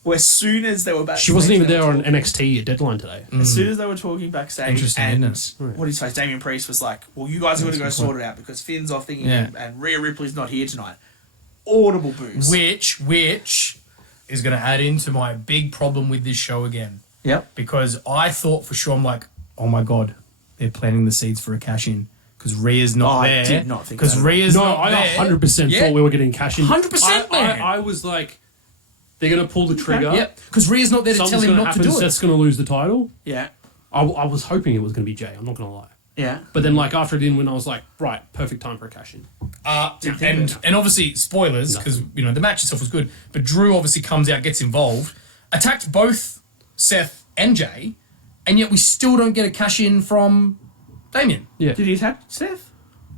Where as soon as they were back, She wasn't even there on NXT at deadline today. As soon as they were talking backstage, Interesting, and isn't it? what did he say? Damian Priest was like, "Well, you guys are going to go sort it out because Finn's off thinking, Yeah. and Rhea Ripley's not here tonight." Audible boos. Which is going to add into my big problem with this show again. Yep. Because I thought for sure, I'm like, oh my God, they're planting the seeds for a cash in. Because Rhea's not I there. did not think Because that. Rhea's No, not I there. 100% Yeah. thought we were getting cash in. 100%, man. I was like, they're going to pull the trigger. Yep. Because Rhea's not there to tell Something's him going to not to happen. do it. Seth's going to lose the title. Yeah. I was hoping it was going to be Jay. I'm not going to lie. Yeah. But then, like after it didn't win, I was like, right, perfect time for a cash in. Didn't think of it. And obviously spoilers No. because you know the match itself was good, but Drew obviously comes out, gets involved, attacked both Seth and Jay, and yet we still don't get a cash in from Damien. Yeah. Did he attack Seth?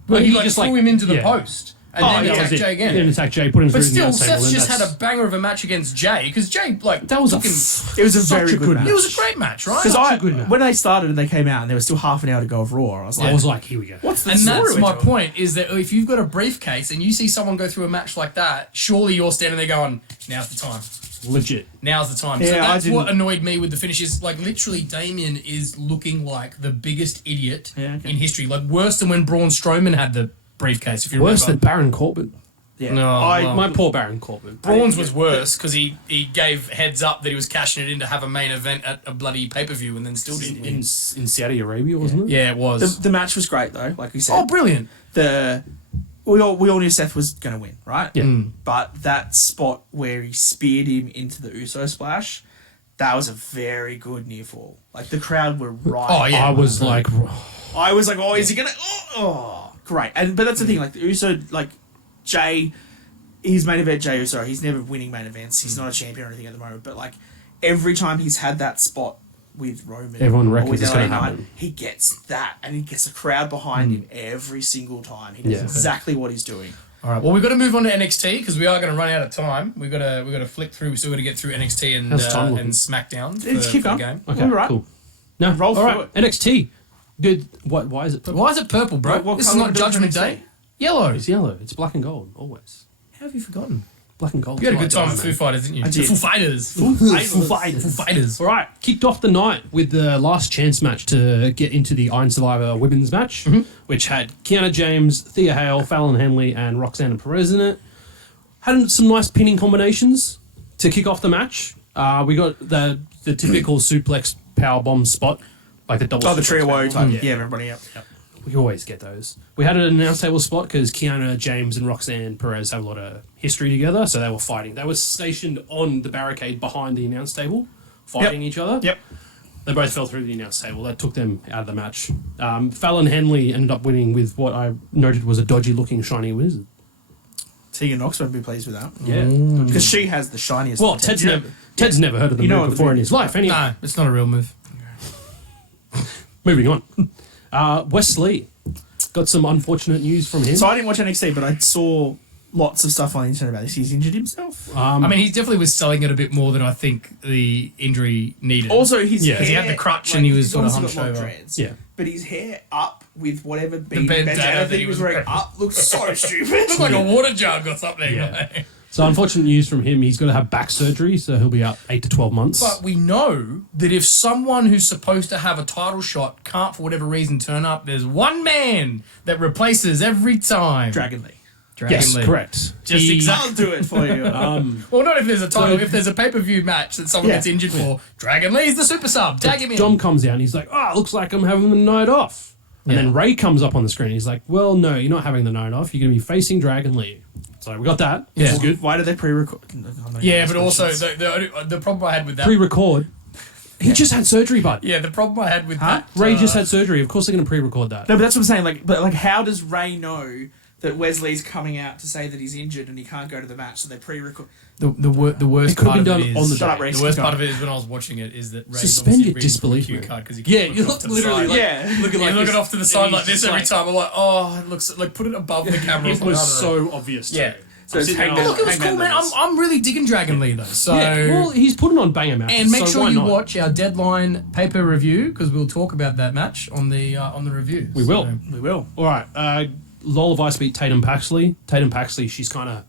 But he just, just threw like- him into the yeah. post and then that attacked was it. Jay again. Then attack Jay, put him But through still, the table, Seth's then just that's- had a banger of a match against Jay because Jay like That was a fucking. It was a Such very a good good match. It was a great match, right? Because good match. when they started and they came out and there was still half an hour to go of Raw, I was like, I was like, here we go. "What's the And story that's we're my telling?" point, is that if you've got a briefcase and you see someone go through a match like that, surely you're standing there going, now's the time. Legit. Now's the time. So Yeah, I that's didn't- what annoyed me with the finish is, like, literally Damien is looking like the biggest idiot Yeah, okay. in history. Like, worse than when Braun Strowman had the briefcase, if you Worse than remember. Baron Corbin. Yeah. No, I, well. My poor Baron Corbin. Braun's was worse because he gave heads up that he was cashing it in to have a main event at a bloody pay-per-view and then still didn't In, win. in Saudi Arabia, wasn't it? Yeah, it was. the match was great though, like we said. Oh, brilliant. We all knew Seth was going to win, right? Yeah. But that spot where he speared him into the Uso splash, that was a very good near fall. Like the crowd were right. Oh, yeah. I was like, I was like, oh, is he gonna? Oh, great. But that's the thing. Like the Uso, like Jay, he's main event Jay Uso. He's never winning main events. He's not a champion or anything at the moment. But like every time he's had that spot with Roman, Everyone or reckons with it's LA gonna Knight, happen. he gets that, and he gets the crowd behind him every single time. He knows Yeah. exactly what he's doing. All right. Well, we've got to move on to NXT because we are going to run out of time. We've got to flick through. We still got to get through NXT and How's time looking? and SmackDown for, Let's keep for the going. game. okay, All right. cool. No, Roll all through right. NXT. Dude, why is it purple? Why is it purple, bro? What This is colour not do you want Judgment NXT? Day. Yellow. It's yellow. It's black and gold, always. How have you forgotten? Black and gold. You had a good tonight, time with didn't Foo Fighters, didn't you? I did. Foo Fighters. Full fighters. Foo Fighters. All right, kicked off the night with the last chance match to get into the Iron Survivor women's match, which had Kiana James, Thea Hale, Fallon Henley, and Roxanne Perez in it. Had some nice pinning combinations to kick off the match. We got the typical suplex power bomb spot, like the double. Oh, the suplex trio power woe bomb. type. Yeah, everybody. Yep. We always get those. We had an announce table spot because Kiana James and Roxanne Perez have a lot of history together, so they were fighting. They were stationed on the barricade behind the announce table, fighting each other. Yep. They both fell through the announce table. That took them out of the match. Fallon Henley ended up winning with what I noted was a dodgy-looking shiny wizard. Tegan Knox won't be pleased with that. Yeah. Because she has the shiniest. Well, Ted's never heard of the You know move what the before move in his life. Anyway, No, it's not a real move. moving on. Wesley got some unfortunate news from him. So I didn't watch NXT, but I saw lots of stuff on the internet about this. He's injured himself. I mean, he definitely was selling it a bit more than I think the injury needed. Also, his Yeah. hair, 'Cause he had the crutch and he was he's sort of obviously hunched got long over. dreads, Yeah. but his hair up with whatever bandana bandana that he he was was wearing wearing. up looked so stupid. It looked like a water jug or something. Yeah. Like. So unfortunate news from him. He's got to have back surgery, so he'll be out 8 to 12 months. But we know that if someone who's supposed to have a title shot can't, for whatever reason, turn up, there's one man that replaces every time. Dragon Lee. Dragon yes, Lee. correct. Just He- exactly. I'll do it for you. Well, not if there's a title. If there's a pay-per-view match that someone Yeah. gets injured for, Dragon Lee's the super sub. Tag him in. Dom comes out and he's like, "Oh, looks like I'm having the night off." And Yeah. then Ray comes up on the screen. He's like, "Well, no, you're not having the night off. You're going to be facing Dragon Lee." So we got that. Yeah. Which is good. Why did they pre-record? Yeah, but also the problem I had with that. Pre-record. He just had surgery, bud. Yeah, the problem I had with that. Ray just had surgery. Of course they're going to pre-record that. No, but that's what I'm saying. Like, how does Ray know that Wesley's coming out to say that he's injured and he can't go to the match? So they pre-record. The worst It could have part been of done it on is the Shut up, day. Reece. the worst Go part on. of it is when I was watching it is that Ray's Suspend obviously your reading from disbelief, the cue mate. card because he Yeah, keeps you looking look off to the literally side. like Yeah. looking You're like looking this, off to the and side he's like this just every like- time. I'm like, oh, it looks like put it above the camera. or It something. was I don't know. so obvious. Yeah. Too. So it's Sitting Hangman. there, Look, it was Hangman cool, man. levels. I'm really digging Dragon Lee though. So Yeah, well, he's putting on banger matches. and make so sure why you not? watch our deadline paper review because we'll talk about that match on the review. We will. We will. All right. Lola Vice beat Tatum Paxley. Tatum Paxley, she's kind of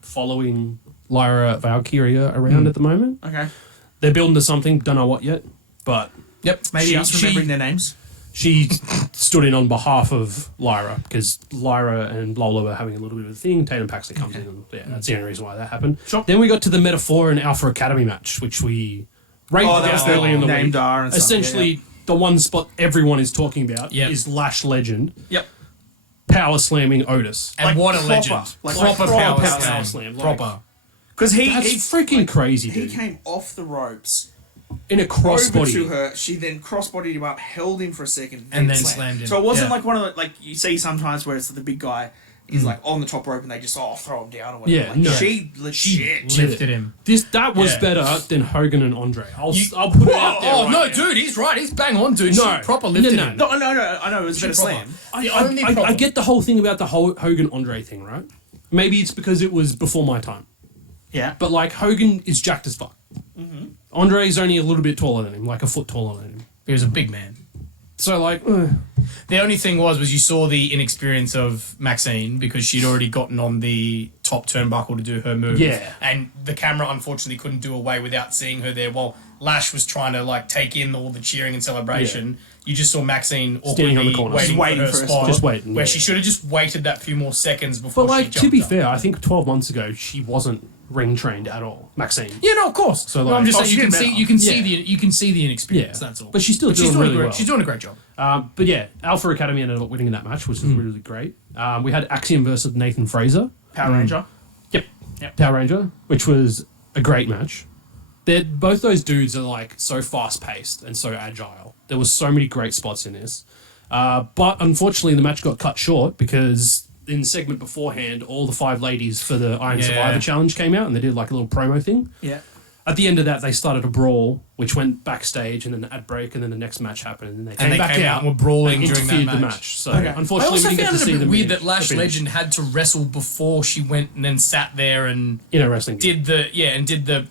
following Lyra Valkyria around at the moment. Okay. They're building to something. Don't know what yet, but Yep. Maybe us remembering their names. she stood in on behalf of Lyra because Lyra and Lola were having a little bit of a thing. Tatum Paxley comes in, and that's the only reason why that happened. Sure. Then we got to the Metaphor and Alpha Academy match, which we rated Oh, that down was the early in the name week. dar and stuff, Essentially, yeah, the one spot everyone is talking about Yep. is Lash Legend Yep. power slamming Otis. And Like what a proper, legend! like proper proper power power slam. slam, like- Proper. Because he That's freaking crazy, He dude. came off the ropes In a over crossbody. to her. She then cross-bodied him up, held him for a second, And then slammed him. So it wasn't Yeah. like one of the, like you see sometimes where it's the big guy is like on the top rope and they just throw him down or whatever. Yeah, like, no. she legit. Lifted him. That was Yeah. better than Hogan and Andre. I'll put it out there. Oh right no, now. dude, he's right. He's bang on, dude. No. She proper lifted No. him. No, I know it was a better proper. slam. The only problem. I get the whole thing about the whole Hogan Andre thing, right? Maybe it's because it was before my time. Yeah, But like Hogan is jacked as fuck. Andre's only a little bit taller than him, like a foot taller than him. He was a big man. So like, The only thing was you saw the inexperience of Maxine because she'd already gotten on the top turnbuckle to do her move. Yeah. And the camera unfortunately couldn't do away without seeing her there while Lash was trying to like take in all the cheering and celebration. You just saw Maxine Standing on the awkwardly corner. waiting, Just waiting for her for her spot. spot. Just waiting, Where yeah. she should have just waited that few more seconds before but like she to jumped be up. fair, I think 12 months ago she wasn't ring trained at all, Maxine. Yeah, no, of course. So, No, like- I'm just Oh, saying she's you can getting see better. you can see Yeah. the inexperience. That's all. But she's still she's doing doing really great. well. She's doing a great job. But yeah, Alpha Academy ended up winning in that match, which was really great. We had Axiom versus Nathan Fraser. Power Ranger. Yep. Yep. Power Ranger, which was a great match. Both those dudes are like so fast paced and so agile. There was so many great spots in this. But unfortunately the match got cut short because in the segment beforehand, all the 5 ladies for the Iron Yeah. Survivor Challenge came out and they did like a little promo thing. Yeah. At the end of that, they started a brawl, which went backstage, and then an ad break, and then the next match happened, and then they came they back came out out and were brawling and during that interfered the match. match. So Okay. I unfortunately, also we didn't get found to it see a bit them weird in that Lash the finish. Legend had to wrestle before she went and then sat there and in a wrestling game. did the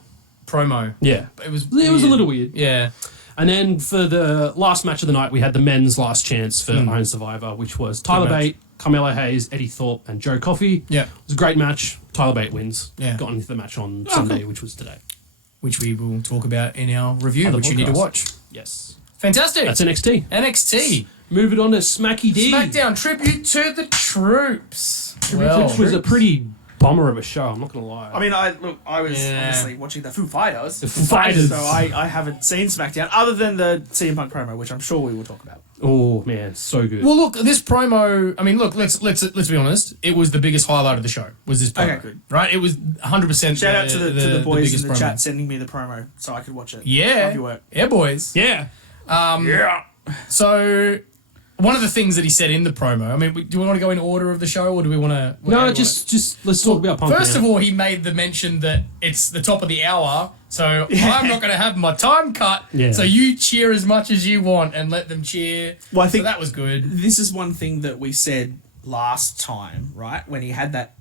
promo. Yeah, It was a little weird. Yeah. And then for the last match of the night, we had the men's last chance for Iron Survivor, which was Tyler match. Bate Carmelo Hayes, Eddie Thorpe, and Joe Coffey. Yeah. It was a great match. Tyler Bate wins. Yeah. Got into the match on Sunday, which was today. Which we will talk about in our review, Other which you need to podcast. watch. Yes. Fantastic. That's NXT. NXT. Moving on to Smacky D. SmackDown tribute to the troops. Which was a pretty bummer of a show, I'm not going to lie. I mean, I was Yeah. obviously watching the Foo Fighters. The Foo Fighters. So I haven't seen SmackDown other than the CM Punk promo, which I'm sure we will talk about. Oh, man, so good. Well, look, this promo. I mean, look, let's be honest. It was the biggest highlight of the show. Was this promo? Okay, good. Right? It was 100%. Shout out to the boys biggest in the promo. chat sending me the promo so I could watch it. Yeah. Love your work. Yeah, boys. yeah. Yeah. So, one of the things that he said in the promo. I mean, do we want to go in order of the show, or do we want to? No, just let's talk about Punk. First of all, he made the mention that it's the top of the hour, so I'm not going to have my time cut. Yeah. So you cheer as much as you want and let them cheer. Well, I think so that was good. This is one thing that we said last time, right? When he had that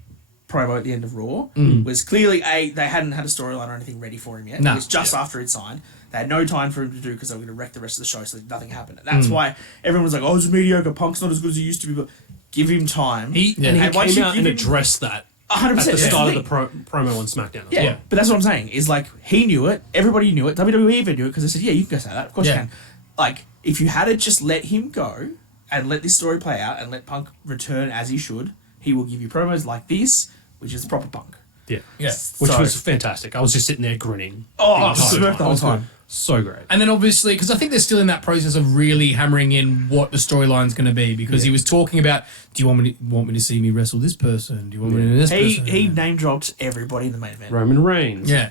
promo at the end of Raw, was clearly they hadn't had a storyline or anything ready for him yet. No. It was just after he'd signed. They had no time for him to do because they were going to wreck the rest of the show, so nothing happened. And that's why everyone was like, "Oh, it's mediocre. Punk's not as good as he used to be." But give him time. And he And once came you out give and him- addressed that 100%. at the that's start thing. of the promo on SmackDown. Yeah. Yeah. But that's what I'm saying. Is like he knew it. Everybody knew it. WWE even knew it because they said, "Yeah, you can go say that. Of course Yeah. you can." Like if you had to just let him go and let this story play out and let Punk return as he should, he will give you promos like this, which is proper Punk. Yeah. Yeah. Which So- was fantastic. I was just sitting there grinning. Oh, the smirked the whole It was good. time. So great. And then obviously, because I think they're still in that process of really hammering in what the storyline's going to be. Because he was talking about, do you want me to see me wrestle this person? Do you want me to do this person? He name dropped everybody in the main event. Roman Reigns. Yeah.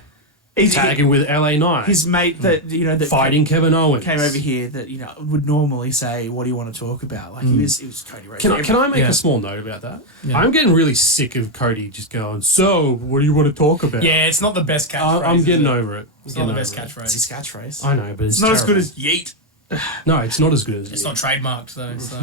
He's Tagging with LA Knight. his mate that that fighting Kevin Owens. came over here that would normally say, "What do you want to talk about?" Like it was Cody Rhodes. Can I make Yeah. a small note about that? Yeah. I'm getting really sick of Cody just going, so, what do you want to talk about? Yeah, it's not the best catchphrase. I'm getting is it? over it. It's not the best catchphrase. It's his catchphrase. I know, but it's It's not as good terrible. as Yeet. No, it's not as good as It's it. not trademarked though. So,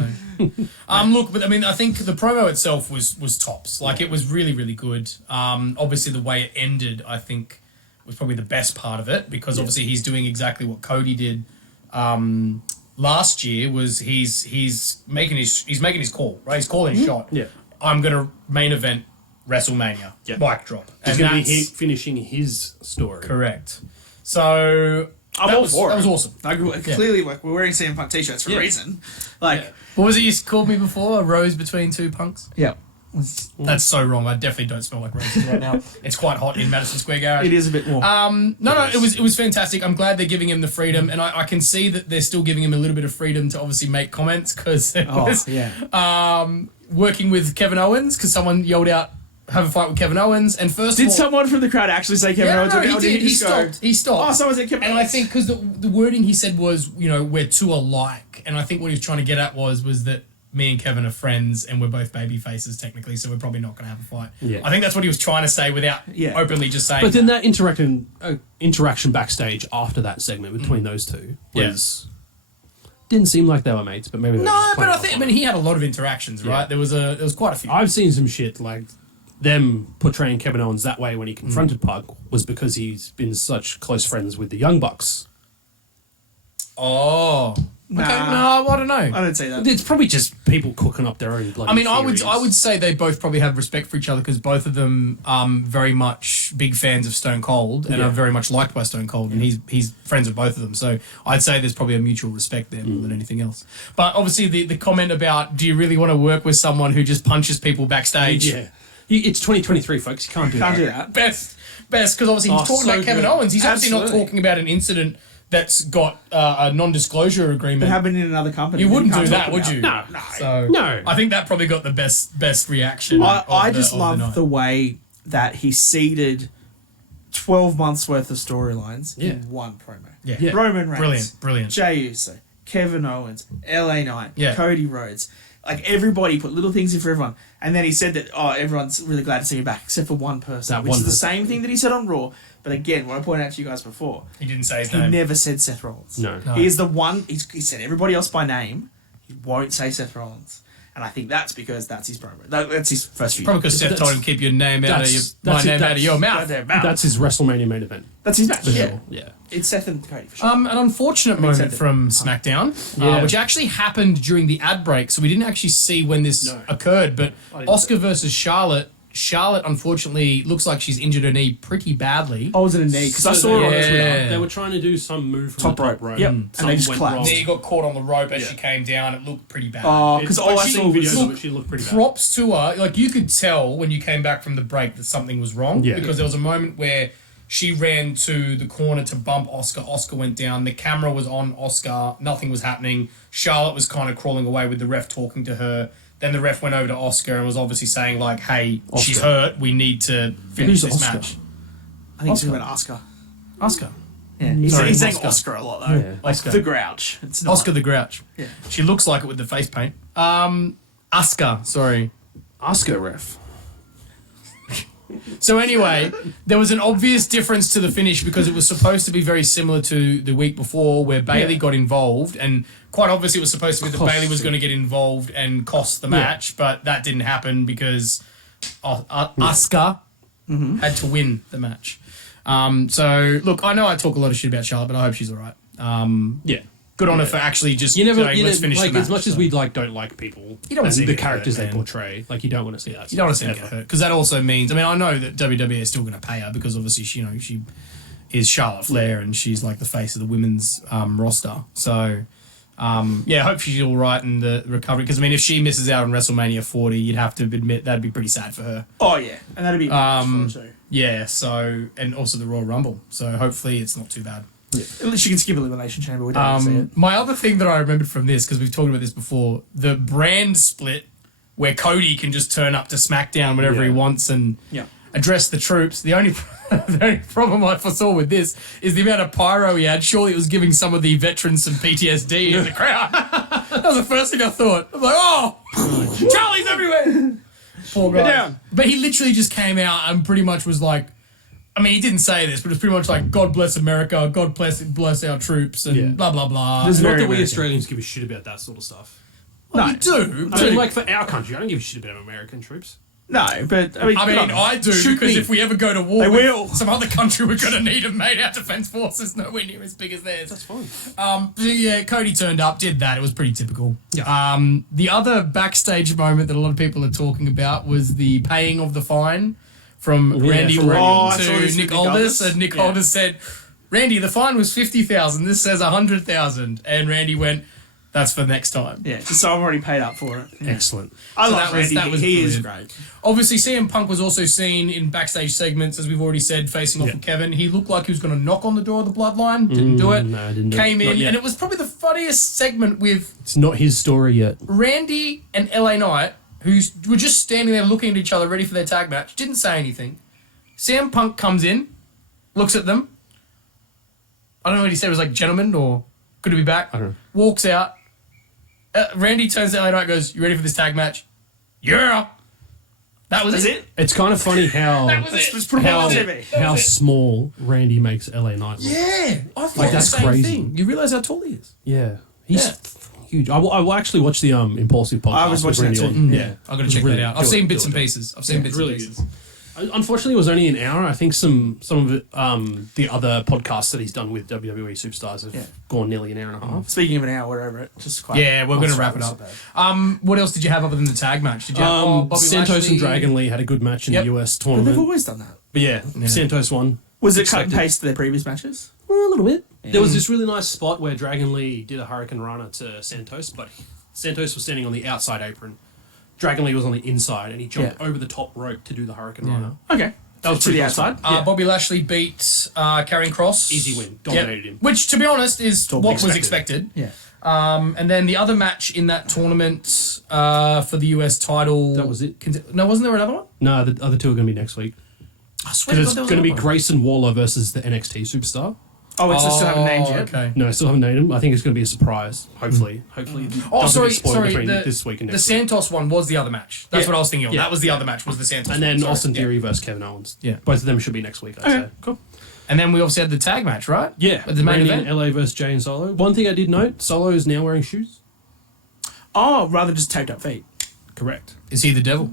look, but I mean, I think the promo itself was tops. Like it was really, really good. Obviously, the way it ended, I think, was probably the best part of it because obviously he's doing exactly what Cody did last year. Was he's making his call, right? He's calling his shot. Yeah. I'm gonna main event WrestleMania. Yeah. Mic drop. He's And going to that's be finishing his story. correct. So I'm that all was for that it. was awesome. Like, clearly, like we're wearing CM Punk t-shirts for a reason. Like, What was it you called me before? A rose between two punks? yeah, That's so wrong. I definitely don't smell like roses right now. It's quite hot in Madison Square Garage. it is a bit more. No, it was fantastic. I'm glad they're giving him the freedom, and I can see that they're still giving him a little bit of freedom to obviously make comments because working with Kevin Owens because someone yelled out, "Have a fight with Kevin Owens," and first Did of all, someone from the crowd actually say Kevin yeah, Owens? no, or he did did. He just go, stopped. He stopped. Oh, someone said Kevin And Owens. I think because the wording he said was, we're too alike, and I think what he was trying to get at was that me and Kevin are friends and we're both baby faces technically, so we're probably not going to have a fight. Yeah. I think that's what he was trying to say without openly just saying. But then that interaction backstage after that segment between those two was... Didn't seem like they were mates, but maybe they were no, just but playing I off think on it. he had a lot of interactions, right? There was quite a few. I've seen some shit like them portraying Kevin Owens that way when he confronted Punk was because he's been such close friends with the Young Bucks. Oh. Nah. Okay, no, I don't know. I don't say that. It's probably just people cooking up their own bloody I mean, theories. I would say they both probably have respect for each other because both of them very much big fans of Stone Cold and are very much liked by Stone Cold, and he's friends with both of them. So I'd say there's probably a mutual respect there more than anything else. But obviously, the comment about do you really want to work with someone who just punches people backstage? Yeah. It's 2023, folks. You can't do Can't that. do that. Best, because obviously he's talking so about Kevin good. Owens. He's obviously not Absolutely. talking about an incident that's got a non-disclosure agreement. It happened in another company. You wouldn't can't do talk that, would about. you? No. So No. I think that probably got the best reaction. I of just the love night. the way that he seeded 12 months worth of storylines in one promo. Yeah. Roman Reigns, Brilliant. Jey Uso, Kevin Owens, LA Knight, Yeah. Cody Rhodes. Like everybody put little things in for everyone. And then he said that, everyone's really glad to see me back, except for one person. That which one is the person. same thing that he said on Raw. But again, what I pointed out to you guys before, He didn't say his he name. never said Seth Rollins. No. He is the one, he said everybody else by name, he won't say Seth Rollins. And I think that's because that's his program. That's his first feud. Probably because Seth told him keep your name out of my name out of your mouth. That's his WrestleMania main event. That's his match. For Yeah. sure. Yeah. It's Seth and Cody for sure. An unfortunate moment from SmackDown, which actually happened during the ad break, so we didn't actually see when this occurred. But Oscar versus Charlotte. Charlotte, unfortunately, looks like she's injured her knee pretty badly. Oh, was it a knee? Because I saw it on Twitter. They were trying to do some move from Top the top rope. rope. Yep. And they just collapsed. Knee got caught on the rope as she came down. It looked pretty bad. Oh, because all I saw was... She looked pretty bad. Props to her. Like, you could tell when you came back from the break that something was wrong. Yeah. Because there was a moment where she ran to the corner to bump Oscar. Oscar went down. The camera was on Oscar. Nothing was happening. Charlotte was kind of crawling away with the ref talking to her. Then the ref went over to Oscar and was obviously saying, like, hey, she's hurt. We need to finish this match. I think he's talking about Oscar. Oscar. Yeah. He's saying Oscar a lot, though. Yeah. Like Oscar. the Grouch. It's not. Oscar the Grouch. Yeah. She looks like it with the face paint. Oscar, sorry. Oscar ref. So anyway, there was an obvious difference to the finish because it was supposed to be very similar to the week before where Bailey got involved, and quite obviously it was supposed to be that Bailey was going to get involved and cost the match, but that didn't happen because Asuka had to win the match. So look, I know I talk a lot of shit about Charlotte, but I hope she's all right. Yeah. Good on her for actually just let's finish like, the match. as much as we don't like people, You don't want to see the them get characters hurt, they man. portray, like you don't want to see that. You don't want to see her get hurt because that also means. I mean, I know that WWE is still going to pay her because obviously she is Charlotte Flair and she's like the face of the women's roster. So I hope she's all right in the recovery because I mean, if she misses out on WrestleMania 40, you'd have to admit that'd be pretty sad for her. Oh, yeah. And that'd be... too. Yeah. So and also the Royal Rumble. So hopefully it's not too bad. Yeah. At least you can skip Elimination Chamber. We don't see it. My other thing that I remembered from this, because we've talked about this before, the brand split where Cody can just turn up to SmackDown whenever he wants and address the troops. The only problem I foresaw with this is the amount of pyro he had. Surely it was giving some of the veterans some PTSD in the crowd. That was the first thing I thought. I was like, oh, Charlie's everywhere. Poor guy. down. But he literally just came out and pretty much was like, I mean, he didn't say this, but it was pretty much like, God bless America, God bless our troops, and blah, blah, blah. It's not very that we American. Australians give a shit about that sort of stuff. Well, you do. I mean, like for our country, I don't give a shit about American troops. No, but... I mean, I do, Shoot because me. if we ever go to war They with will. some other country, we're going to need them, mate. Our defence force is nowhere near as big as theirs. That's fine. So yeah, Cody turned up, did that. It was pretty typical. Yeah. The other backstage moment that a lot of people are talking about was the paying of the fine from Randy from Randy. I saw to this Nick with Nick Aldis. Aldis. And Nick Yeah. Aldis said, Randy, the fine was 50,000. This says 100,000. And Randy went, that's for next time. Yeah, so I've already paid up for it. Yeah. Excellent. I So love Randy. He is great. Obviously, CM Punk was also seen in backstage segments, as we've already said, facing off with Kevin. He looked like he was going to knock on the door of the Bloodline. Didn't do it. No, didn't do it. Came Not in, yet. and it was probably the funniest segment with It's not his story yet. Randy and LA Knight, who were just standing there looking at each other, ready for their tag match. Didn't say anything. CM Punk comes in, looks at them. I don't know what he said. It was like, gentlemen, or good to be back. I don't know. Walks out. Randy turns to LA Knight and goes, you ready for this tag match? Yeah. That was it. It's kind of funny how That was it. Let's put him how, on TV. how small Randy makes LA Knight look. Yeah. I thought Like, the that's same crazy. thing. You realise how tall he is? Yeah. He's huge. I actually watched the Impulsive podcast. I was with watching that Randy too. on. Yeah. I've got to check really that out. I've good. seen bits and Good. pieces. I've seen bits and really pieces. Unfortunately, it was only an hour. I think some of it, the other podcasts that he's done with WWE superstars have gone nearly an hour and a half. Speaking of an hour, we're over it. Just quite. Yeah, we're going to wrap it up. What else did you have other than the tag match? Did you have Bobby Santos Lashley? and Dragon Lee had a good match in the US But tournament. they've always done that. But yeah, Santos won. Was it cut and paste to their previous matches? Well, a little bit. There was this really nice spot where Dragon Lee did a Hurricane Rana to Santos, but Santos was standing on the outside apron. Dragon Lee was on the inside, and he jumped over the top rope to do the Hurricane Rana. Okay. That was to pretty the awesome. outside. Bobby Lashley beat Karrion Kross. Easy win. Dominated him. Which, to be honest, is what was expected. Yeah. And then the other match in that tournament for the US title. That was it. No, wasn't there another one? No, the other two are going to be next week. I swear to Because God, it's there going to be was another Grayson Waller versus the NXT superstar. Oh, it's still haven't named one. yet. Okay. No, I still haven't named him. I think it's going to be a surprise. Hopefully. Hopefully. Oh, doesn't sorry, get spoiled sorry. between The, this week and the next week. Santos one was the other match. That's what I was thinking of. Yeah. That was the other match, was the Santos And one. then Sorry. Austin Theory versus Kevin Owens. Yeah. Both of them should be next week, I'd say. Cool. And then we obviously had the tag match, right? Yeah. At the main Randy event. in LA versus Jay and Solo. One thing I did note, Solo is now wearing shoes. Oh, rather just taped up feet. Correct. Is he the devil?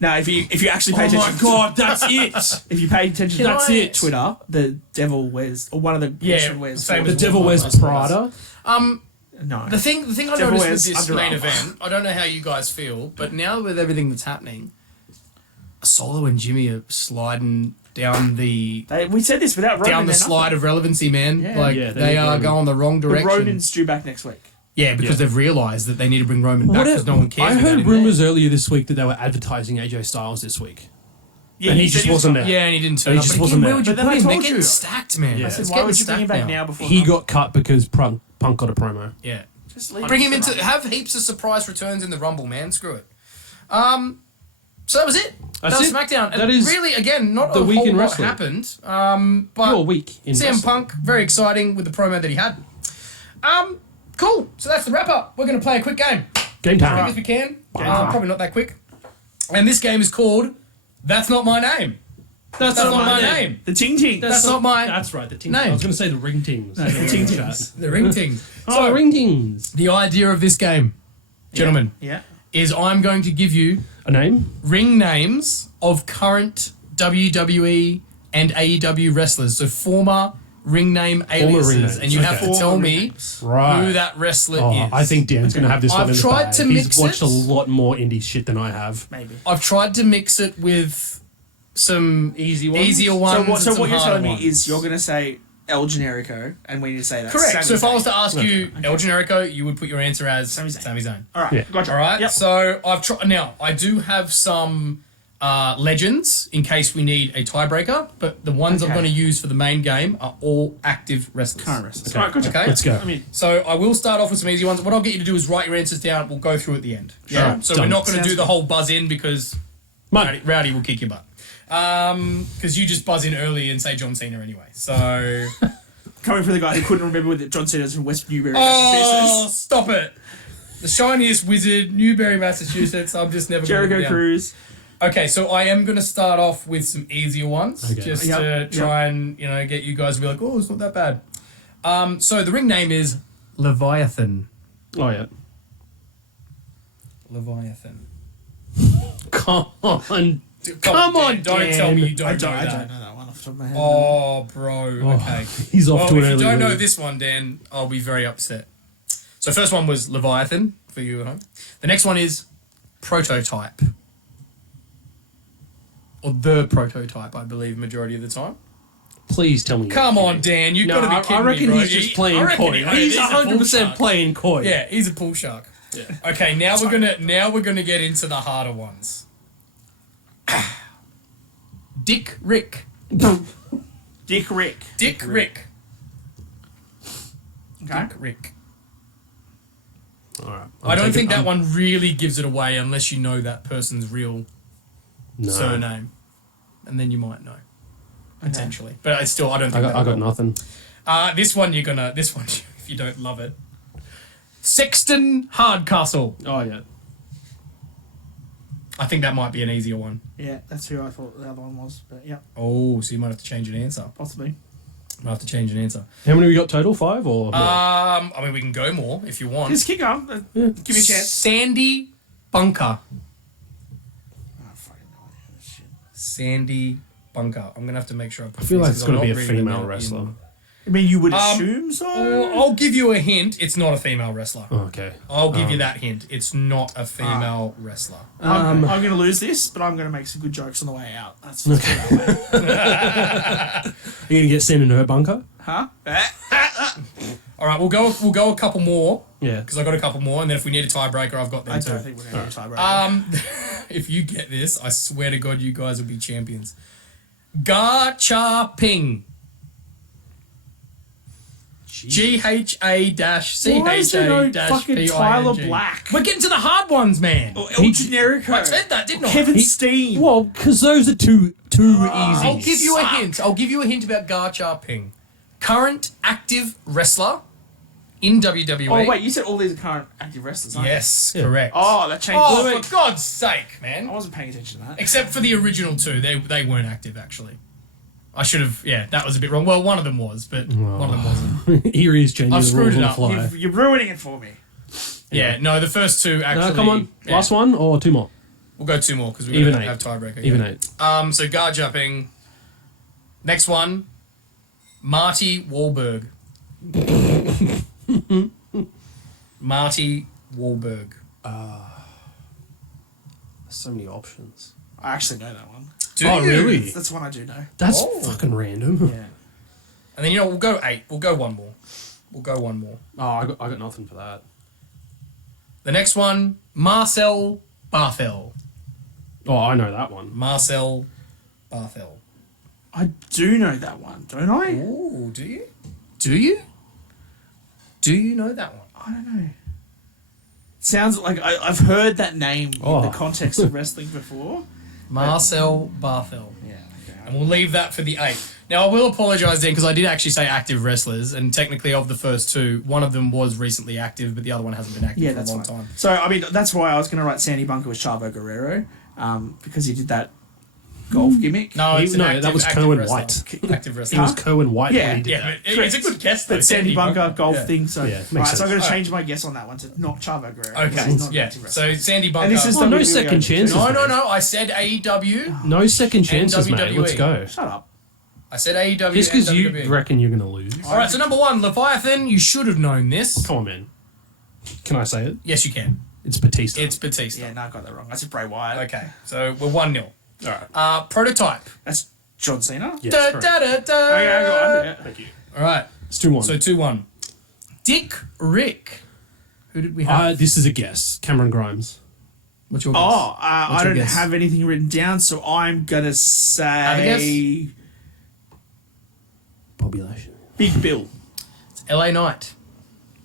No, if you actually pay Oh attention. my god, that's it. If you pay attention That's to it. Twitter, the devil wears, or one of the wears. famous The devil wears Prada. No. The thing I Devil noticed with wears this Under main Armour. event, I don't know how you guys feel, but now with everything that's happening, Solo and Jimmy are sliding down the We said this without Roman. down the they're slide nothing. of relevancy, man. Yeah. Like Yeah, they they need are Roman. going the wrong But direction. Roman's due back next week. Yeah, because Yeah. they've realised that they need to bring Roman back because no one cares. I about heard him. rumours earlier this week that they were advertising AJ Styles this week. Yeah, And he said just wasn't there. Yeah, and he didn't turn He up. just But wasn't again, where there. would you But then put I him? They're told getting you. stacked, man. Yeah. I said, It's why getting would you bring him stacked back now before? He got cut because Punk got a promo. Yeah. Just leave Bring him to into Rumble. have heaps of surprise returns in the Rumble, man. Screw it. So that was it. That's that was it. SmackDown. And That is really, again, not the a week whole in lot wrestling. happened. But Your week in CM wrestling. Punk, very exciting with the promo that he had. Cool. So that's the wrap up. We're going to play a quick game. Game As quick time. as we can. time. Probably not that quick. And this game is called That's Not My Name. That's not my name. The Ting Ting. That's not my That's right. The ting. name. I was going to say the ring tings. No, the Ting Tings. The ring ting. Oh, So ring tings. the idea of this game, gentlemen, Yeah. is I'm going to give you A name? ring names of current WWE and AEW wrestlers. So former ring name aliases. ring names, And you have to okay. tell me Right. who that wrestler Oh, is. I think Dan's going to have this one I've in the tried bag. to He's mix watched it. a lot more indie shit than I have. Maybe. I've tried to mix it with some Easier easier ones. So and some what you're harder telling me ones. is you're going to say El Generico, and we need to say that. Correct. Sami So if I was Zayn. to ask you El Generico, you would put your answer as Sami Zayn. Sami Zayn. All right. Yeah. Gotcha. All right. Yep. So I've tried. Now I do have some legends in case we need a tiebreaker, but the ones I'm Okay. going to use for the main game are all active wrestlers. Current wrestlers. Okay. All right. Gotcha. Okay. Let's go. I mean, So I will start off with some easy ones. What I'll get you to do is write your answers down. We'll go through at the end. Yeah. Sure. So Done. we're not going to Sounds do the good. whole buzz in because Mate. Rowdy will kick your butt. Because you just buzz in early and say John Cena anyway. So. coming from the guy who couldn't remember that John Cena's from West Newbury, Oh, Massachusetts. stop it! The shiniest wizard, Newbury, Massachusetts. I'm just never. gonna Jericho get down. Cruz. Okay, so I am going to start off with some easier ones, Okay. just Yep, to yep. try and get you guys to be like, oh, it's not that bad. So the ring name is Leviathan. Oh, yeah. Leviathan. Come on. Come on, Dan, don't Dan. tell me you don't I know don't that. know that one off the top of my head. Oh, bro. Okay. He's off Well, to an if you early don't know lead. this one, Dan, I'll be very upset. So first one was Leviathan for you at home. The next one is Prototype. Or the Prototype, I believe, majority of the time. Please tell me. you're Come on, kidding. Dan, you've No, got to be kidding I reckon me, bro. he's just I playing reckon coy. he He's is a bull 100% shark. playing coy. Yeah, he's a pool shark. Yeah. Okay, now we're gonna get into the harder ones. Dick Rick. Dick Rick. Dick Rick. Okay. Dick Rick. All right. I don't think that one really gives it away unless you know that person's real No. surname, and then you might know potentially. But I don't I think got, I got nothing. This one, if you don't love it, Sexton Hardcastle. Oh, yeah. I think that might be an easier one. Yeah, that's who I thought the other one was. But yeah, Oh, so you might have to change an answer. possibly. Might have to change an answer. How many we got total? 5 or more? I mean, we can go more if you want. Just kick on. Give me a chance. Sandy Bunker. Oh, fucking no idea this shit. Sandy Bunker. I'm gonna have to make sure I put I feel these like it's 'cause I'm got to be a not reading them female out wrestler. in- I mean, you would assume so. I'll give you a hint. It's not a female wrestler. Oh, okay. I'll give you that hint. It's not a female wrestler. I'm going to lose this, but I'm going to make some good jokes on the way out. That's what's that way. Are you going to get sent in her bunker? Huh? All right, we'll go a couple more Yeah. because I got a couple more, and then if we need a tiebreaker, I've got them I too. don't think we're going to do a tiebreaker. If you get this, I swear to God, you guys will be champions. Gacha Ping. GHA-CHA-P-I-N-G. Why is there no fucking Tyler Black? We're getting to the hard ones, man. Or El Generico. I said that, didn't I? Kevin Steen. Well, because those are too easy. I'll give you a hint. I'll give you a hint about Gacha Ping. Current active wrestler in WWE. Oh, wait, you said all these are current active wrestlers, aren't Yes, Yeah. correct. Oh, that changed. Oh, Wait, for God's sake, I man. wasn't paying attention to that. Except for the original two. They weren't active, actually. I should have... Yeah, that was a bit wrong. Well, one of them was, but one of them wasn't. Eerie's changing I've the screwed rules it on the up. fly. You're ruining it for me. Yeah, no, the first two actually. No, come on. Yeah. Last one or two more? We'll go two more because we're Even going to eight. have tiebreaker. Even yeah. 8. So guard jumping. Next one, Marty Wahlberg. Marty Wahlberg. So many options. I actually know that one. Do Oh, you? really? That's one I do know. That's Oh. fucking random. Yeah. And then, we'll go 8. We'll go one more. Oh, I got nothing for that. The next one, Marcel Barthel. Oh, I know that one. Marcel Barthel. I do know that one, don't I? Ooh, do you? Do you? Do you know that one? I don't know. Sounds like I've heard that name in Oh. the context of wrestling before. Marcel Barthel. Yeah. Okay. And we'll leave that for the 8. Now, I will apologise then because I did actually say active wrestlers, and technically of the first two, one of them was recently active, but the other one hasn't been active Yeah, for a that's long fine. time. So I mean, that's why I was going to write Sandy Bunker with Chavo Guerrero, because he did that golf gimmick. No, He- it's an no, active, that was active Cohen wrestler. White. Active It wrestler. was Cohen White Yeah. when he did Yeah, that. but it's a good guess though. But Sandy Bunker golf Yeah. thing. So Yeah, makes right, so I'm going sense. to change my guess on that one to not Chavo Guerrero. Okay, because he's not an yeah. active wrestler. So Sandy Bunker. And this is Oh, no WWE second chances. no, man. I said AEW. No second chances, mate. WWE. Let's go. Shut up. I said AEW. Just because and you WWE. reckon you're going to lose. All right, so number 1, Leviathan. You should have known this. Come on, man. Can I say it? Yes, you can. It's Batista. It's Batista. Yeah, no, I got that wrong. I said Bray Wyatt. Okay, so we're 1-0. All right. Prototype. That's John Cena. Yes, Da, correct. da, da, da. Okay, I got it. Thank you. All right, It's 2-1. so 2-1. Dick Rick. Who did we have? This is a guess. Cameron Grimes. What's your guess? Oh, What's I your don't guess? have anything written down, so I'm going to a say Bobby Lashley. Big Bill. It's LA Knight.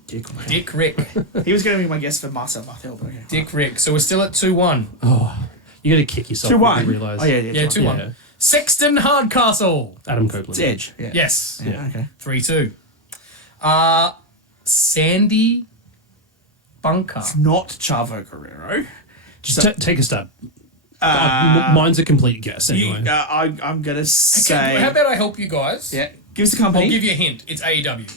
Dick Dick Rick. He was going to be my guess for Marcel Barthel, but okay. Dick Rick. So we're still at 2-1. Oh, you got to kick yourself. 2-1. You realise. Oh, yeah, Yeah, 2-1. Yeah. Sexton Hardcastle. Adam Copeland. It's Edge. Yeah. Yes. Yeah, okay. 3-2. Sandy Bunker. Not Chavo Guerrero. Just take a stab. Mine's a complete guess anyway. I'm going to Okay, say... how about I help you guys? Yeah, give us the company. I'll give you a hint. It's AEW.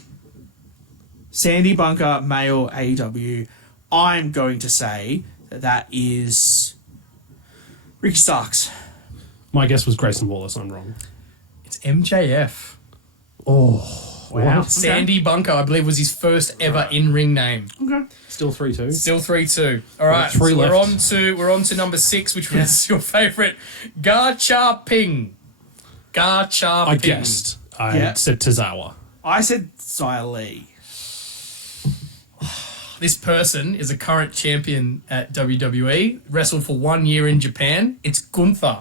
Sandy Bunker, male AEW. I'm going to say that is Ricky Starks. My guess was Grayson Waller, so I'm wrong. It's MJF. Oh, Wow. Sandy Bunker, I believe, was his first ever in-ring name. Okay. Still 3-2. Still 3-2. All right, three so left. we're on to number 6, which was your favourite. Gacha Ping. Gacha I Ping. guessed. I Yeah. said Tozawa. I said Xia Li. This person is a current champion at WWE. Wrestled for 1 year in Japan. It's Gunther.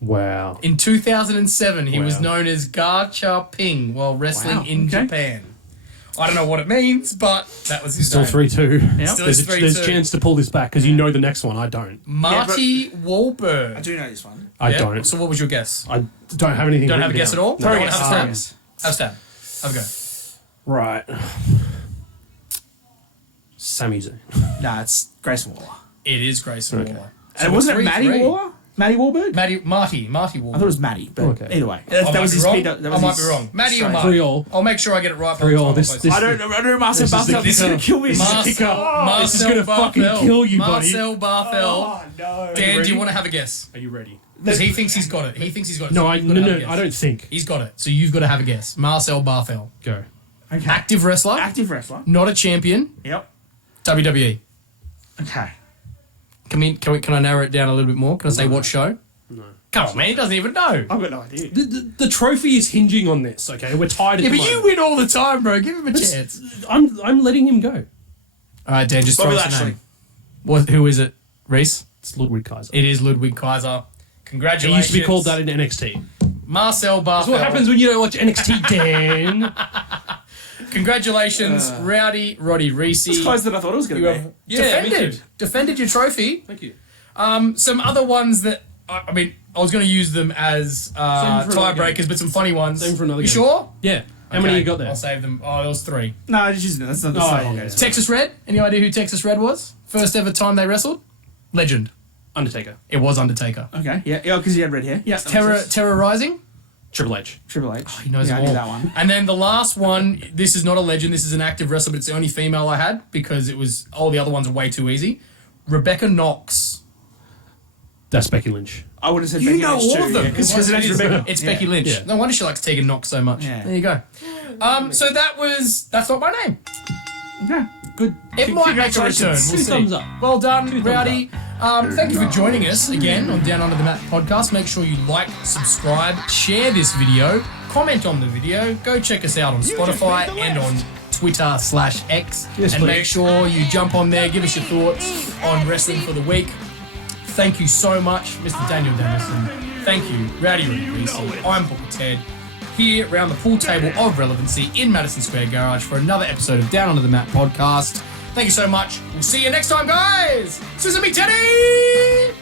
Wow. In 2007, he was Wow. known as Gacha Ping while wrestling Wow, in okay. Japan. I don't know what it means, but that was his Still name. 3-2. Yep. Still There's is a, there's 3-2. a chance to pull this back because you know the next one. I don't. Marty Wahlberg. I do know this one. I Yeah? don't. So what was your guess? I don't have anything. Don't have a written guess down. at all? No. Throw a Yes, guess. throw a Have a guess. stab. Have a go. Right. Sami Zayn. Nah, it's Grayson Waller. It is Grayson Okay. Waller. And wasn't it 3-3. Matty Waller? Matty Wahlberg? Marty I thought Waller. it was Matty, but Okay. either way. I That might was be his wrong. speed up. I might be wrong. Matty or Marty? 3-3. I'll make sure I get it right. by 3-3. the time This- I post this- I don't know Marcel This is the Barthel. This is going to kill me. it. Marcel This is gonna fucking kill you, buddy. Marcel Barthel. Oh, no. Dan, do ready? you want to have a guess? Are you ready? Because he thinks he's got it. He thinks he's got it. No, So I you've gotta have a guess. I don't think. He's got it. So you've got to have a guess. Marcel Barthel. Go. Okay. Active wrestler. Active wrestler. Not a champion. Yep. WWE. Okay. Can I narrow it down a little bit more? Can I say what show? No. Come on, man. He doesn't even know. I've got no idea. The trophy is hinging on this. Okay, we're tied at Yeah, the but you moment. win all the time, bro. Give him a chance. I'm letting him go. All right, Dan, just Bobby throw us a Lashley. name. Who is it? Reece? It's Ludwig Kaiser. It is Ludwig Kaiser. It Congratulations. used to be called that in NXT. Marcel Barthel. That's what happens when you don't watch NXT, Dan. Congratulations, Rowdy Roddy Reece. It's closer than I thought it was going You to be. have Yeah, me too. defended your trophy. Thank you. Some other ones that I mean, I was going to use them as for another tiebreakers, game. but some funny ones. Same for another You game. sure? Yeah. How many Okay, you got there? I'll save them. Oh, there was 3. No, just using it. That's not the same. yeah. Texas Red. Any idea who Texas Red was? First ever time they wrestled? Legend. Undertaker. It was Undertaker. Okay. Yeah, because you had red hair. Yeah. Terror Rising. Triple H. Triple H. He knows yeah, it I all. knew that one. And then the last one, this is not a legend, this is an active wrestler, but it's the only female I had because it was all the other ones are way too easy. Rebecca Knox. That's Becky Lynch. I would have said You Becky know Lynch all too, of them. yeah, 'cause her name's Rebecca. It's Becky Lynch. Yeah. No wonder she likes Tegan Knox so much. Yeah. There you go. So that's not my name. Yeah, good. It might make a return. We'll Two see. thumbs up. Well done, thumbs Rowdy. Thank you for joining us again on Down Under the Mat podcast. Make sure you like, subscribe, share this video, comment on the video. Go check us out on Spotify and on Twitter/X. Yes, and please. make sure you jump on there, give us your thoughts on wrestling for the week. Thank you so much, Mr. Daniel Dennison. Thank you, Rowdy Reece. I'm Booker Ted, here around the pool table of relevancy in Madison Square Garage for another episode of Down Under the Mat podcast. Thank you so much. We'll see you next time, guys. Susan B. Teddy!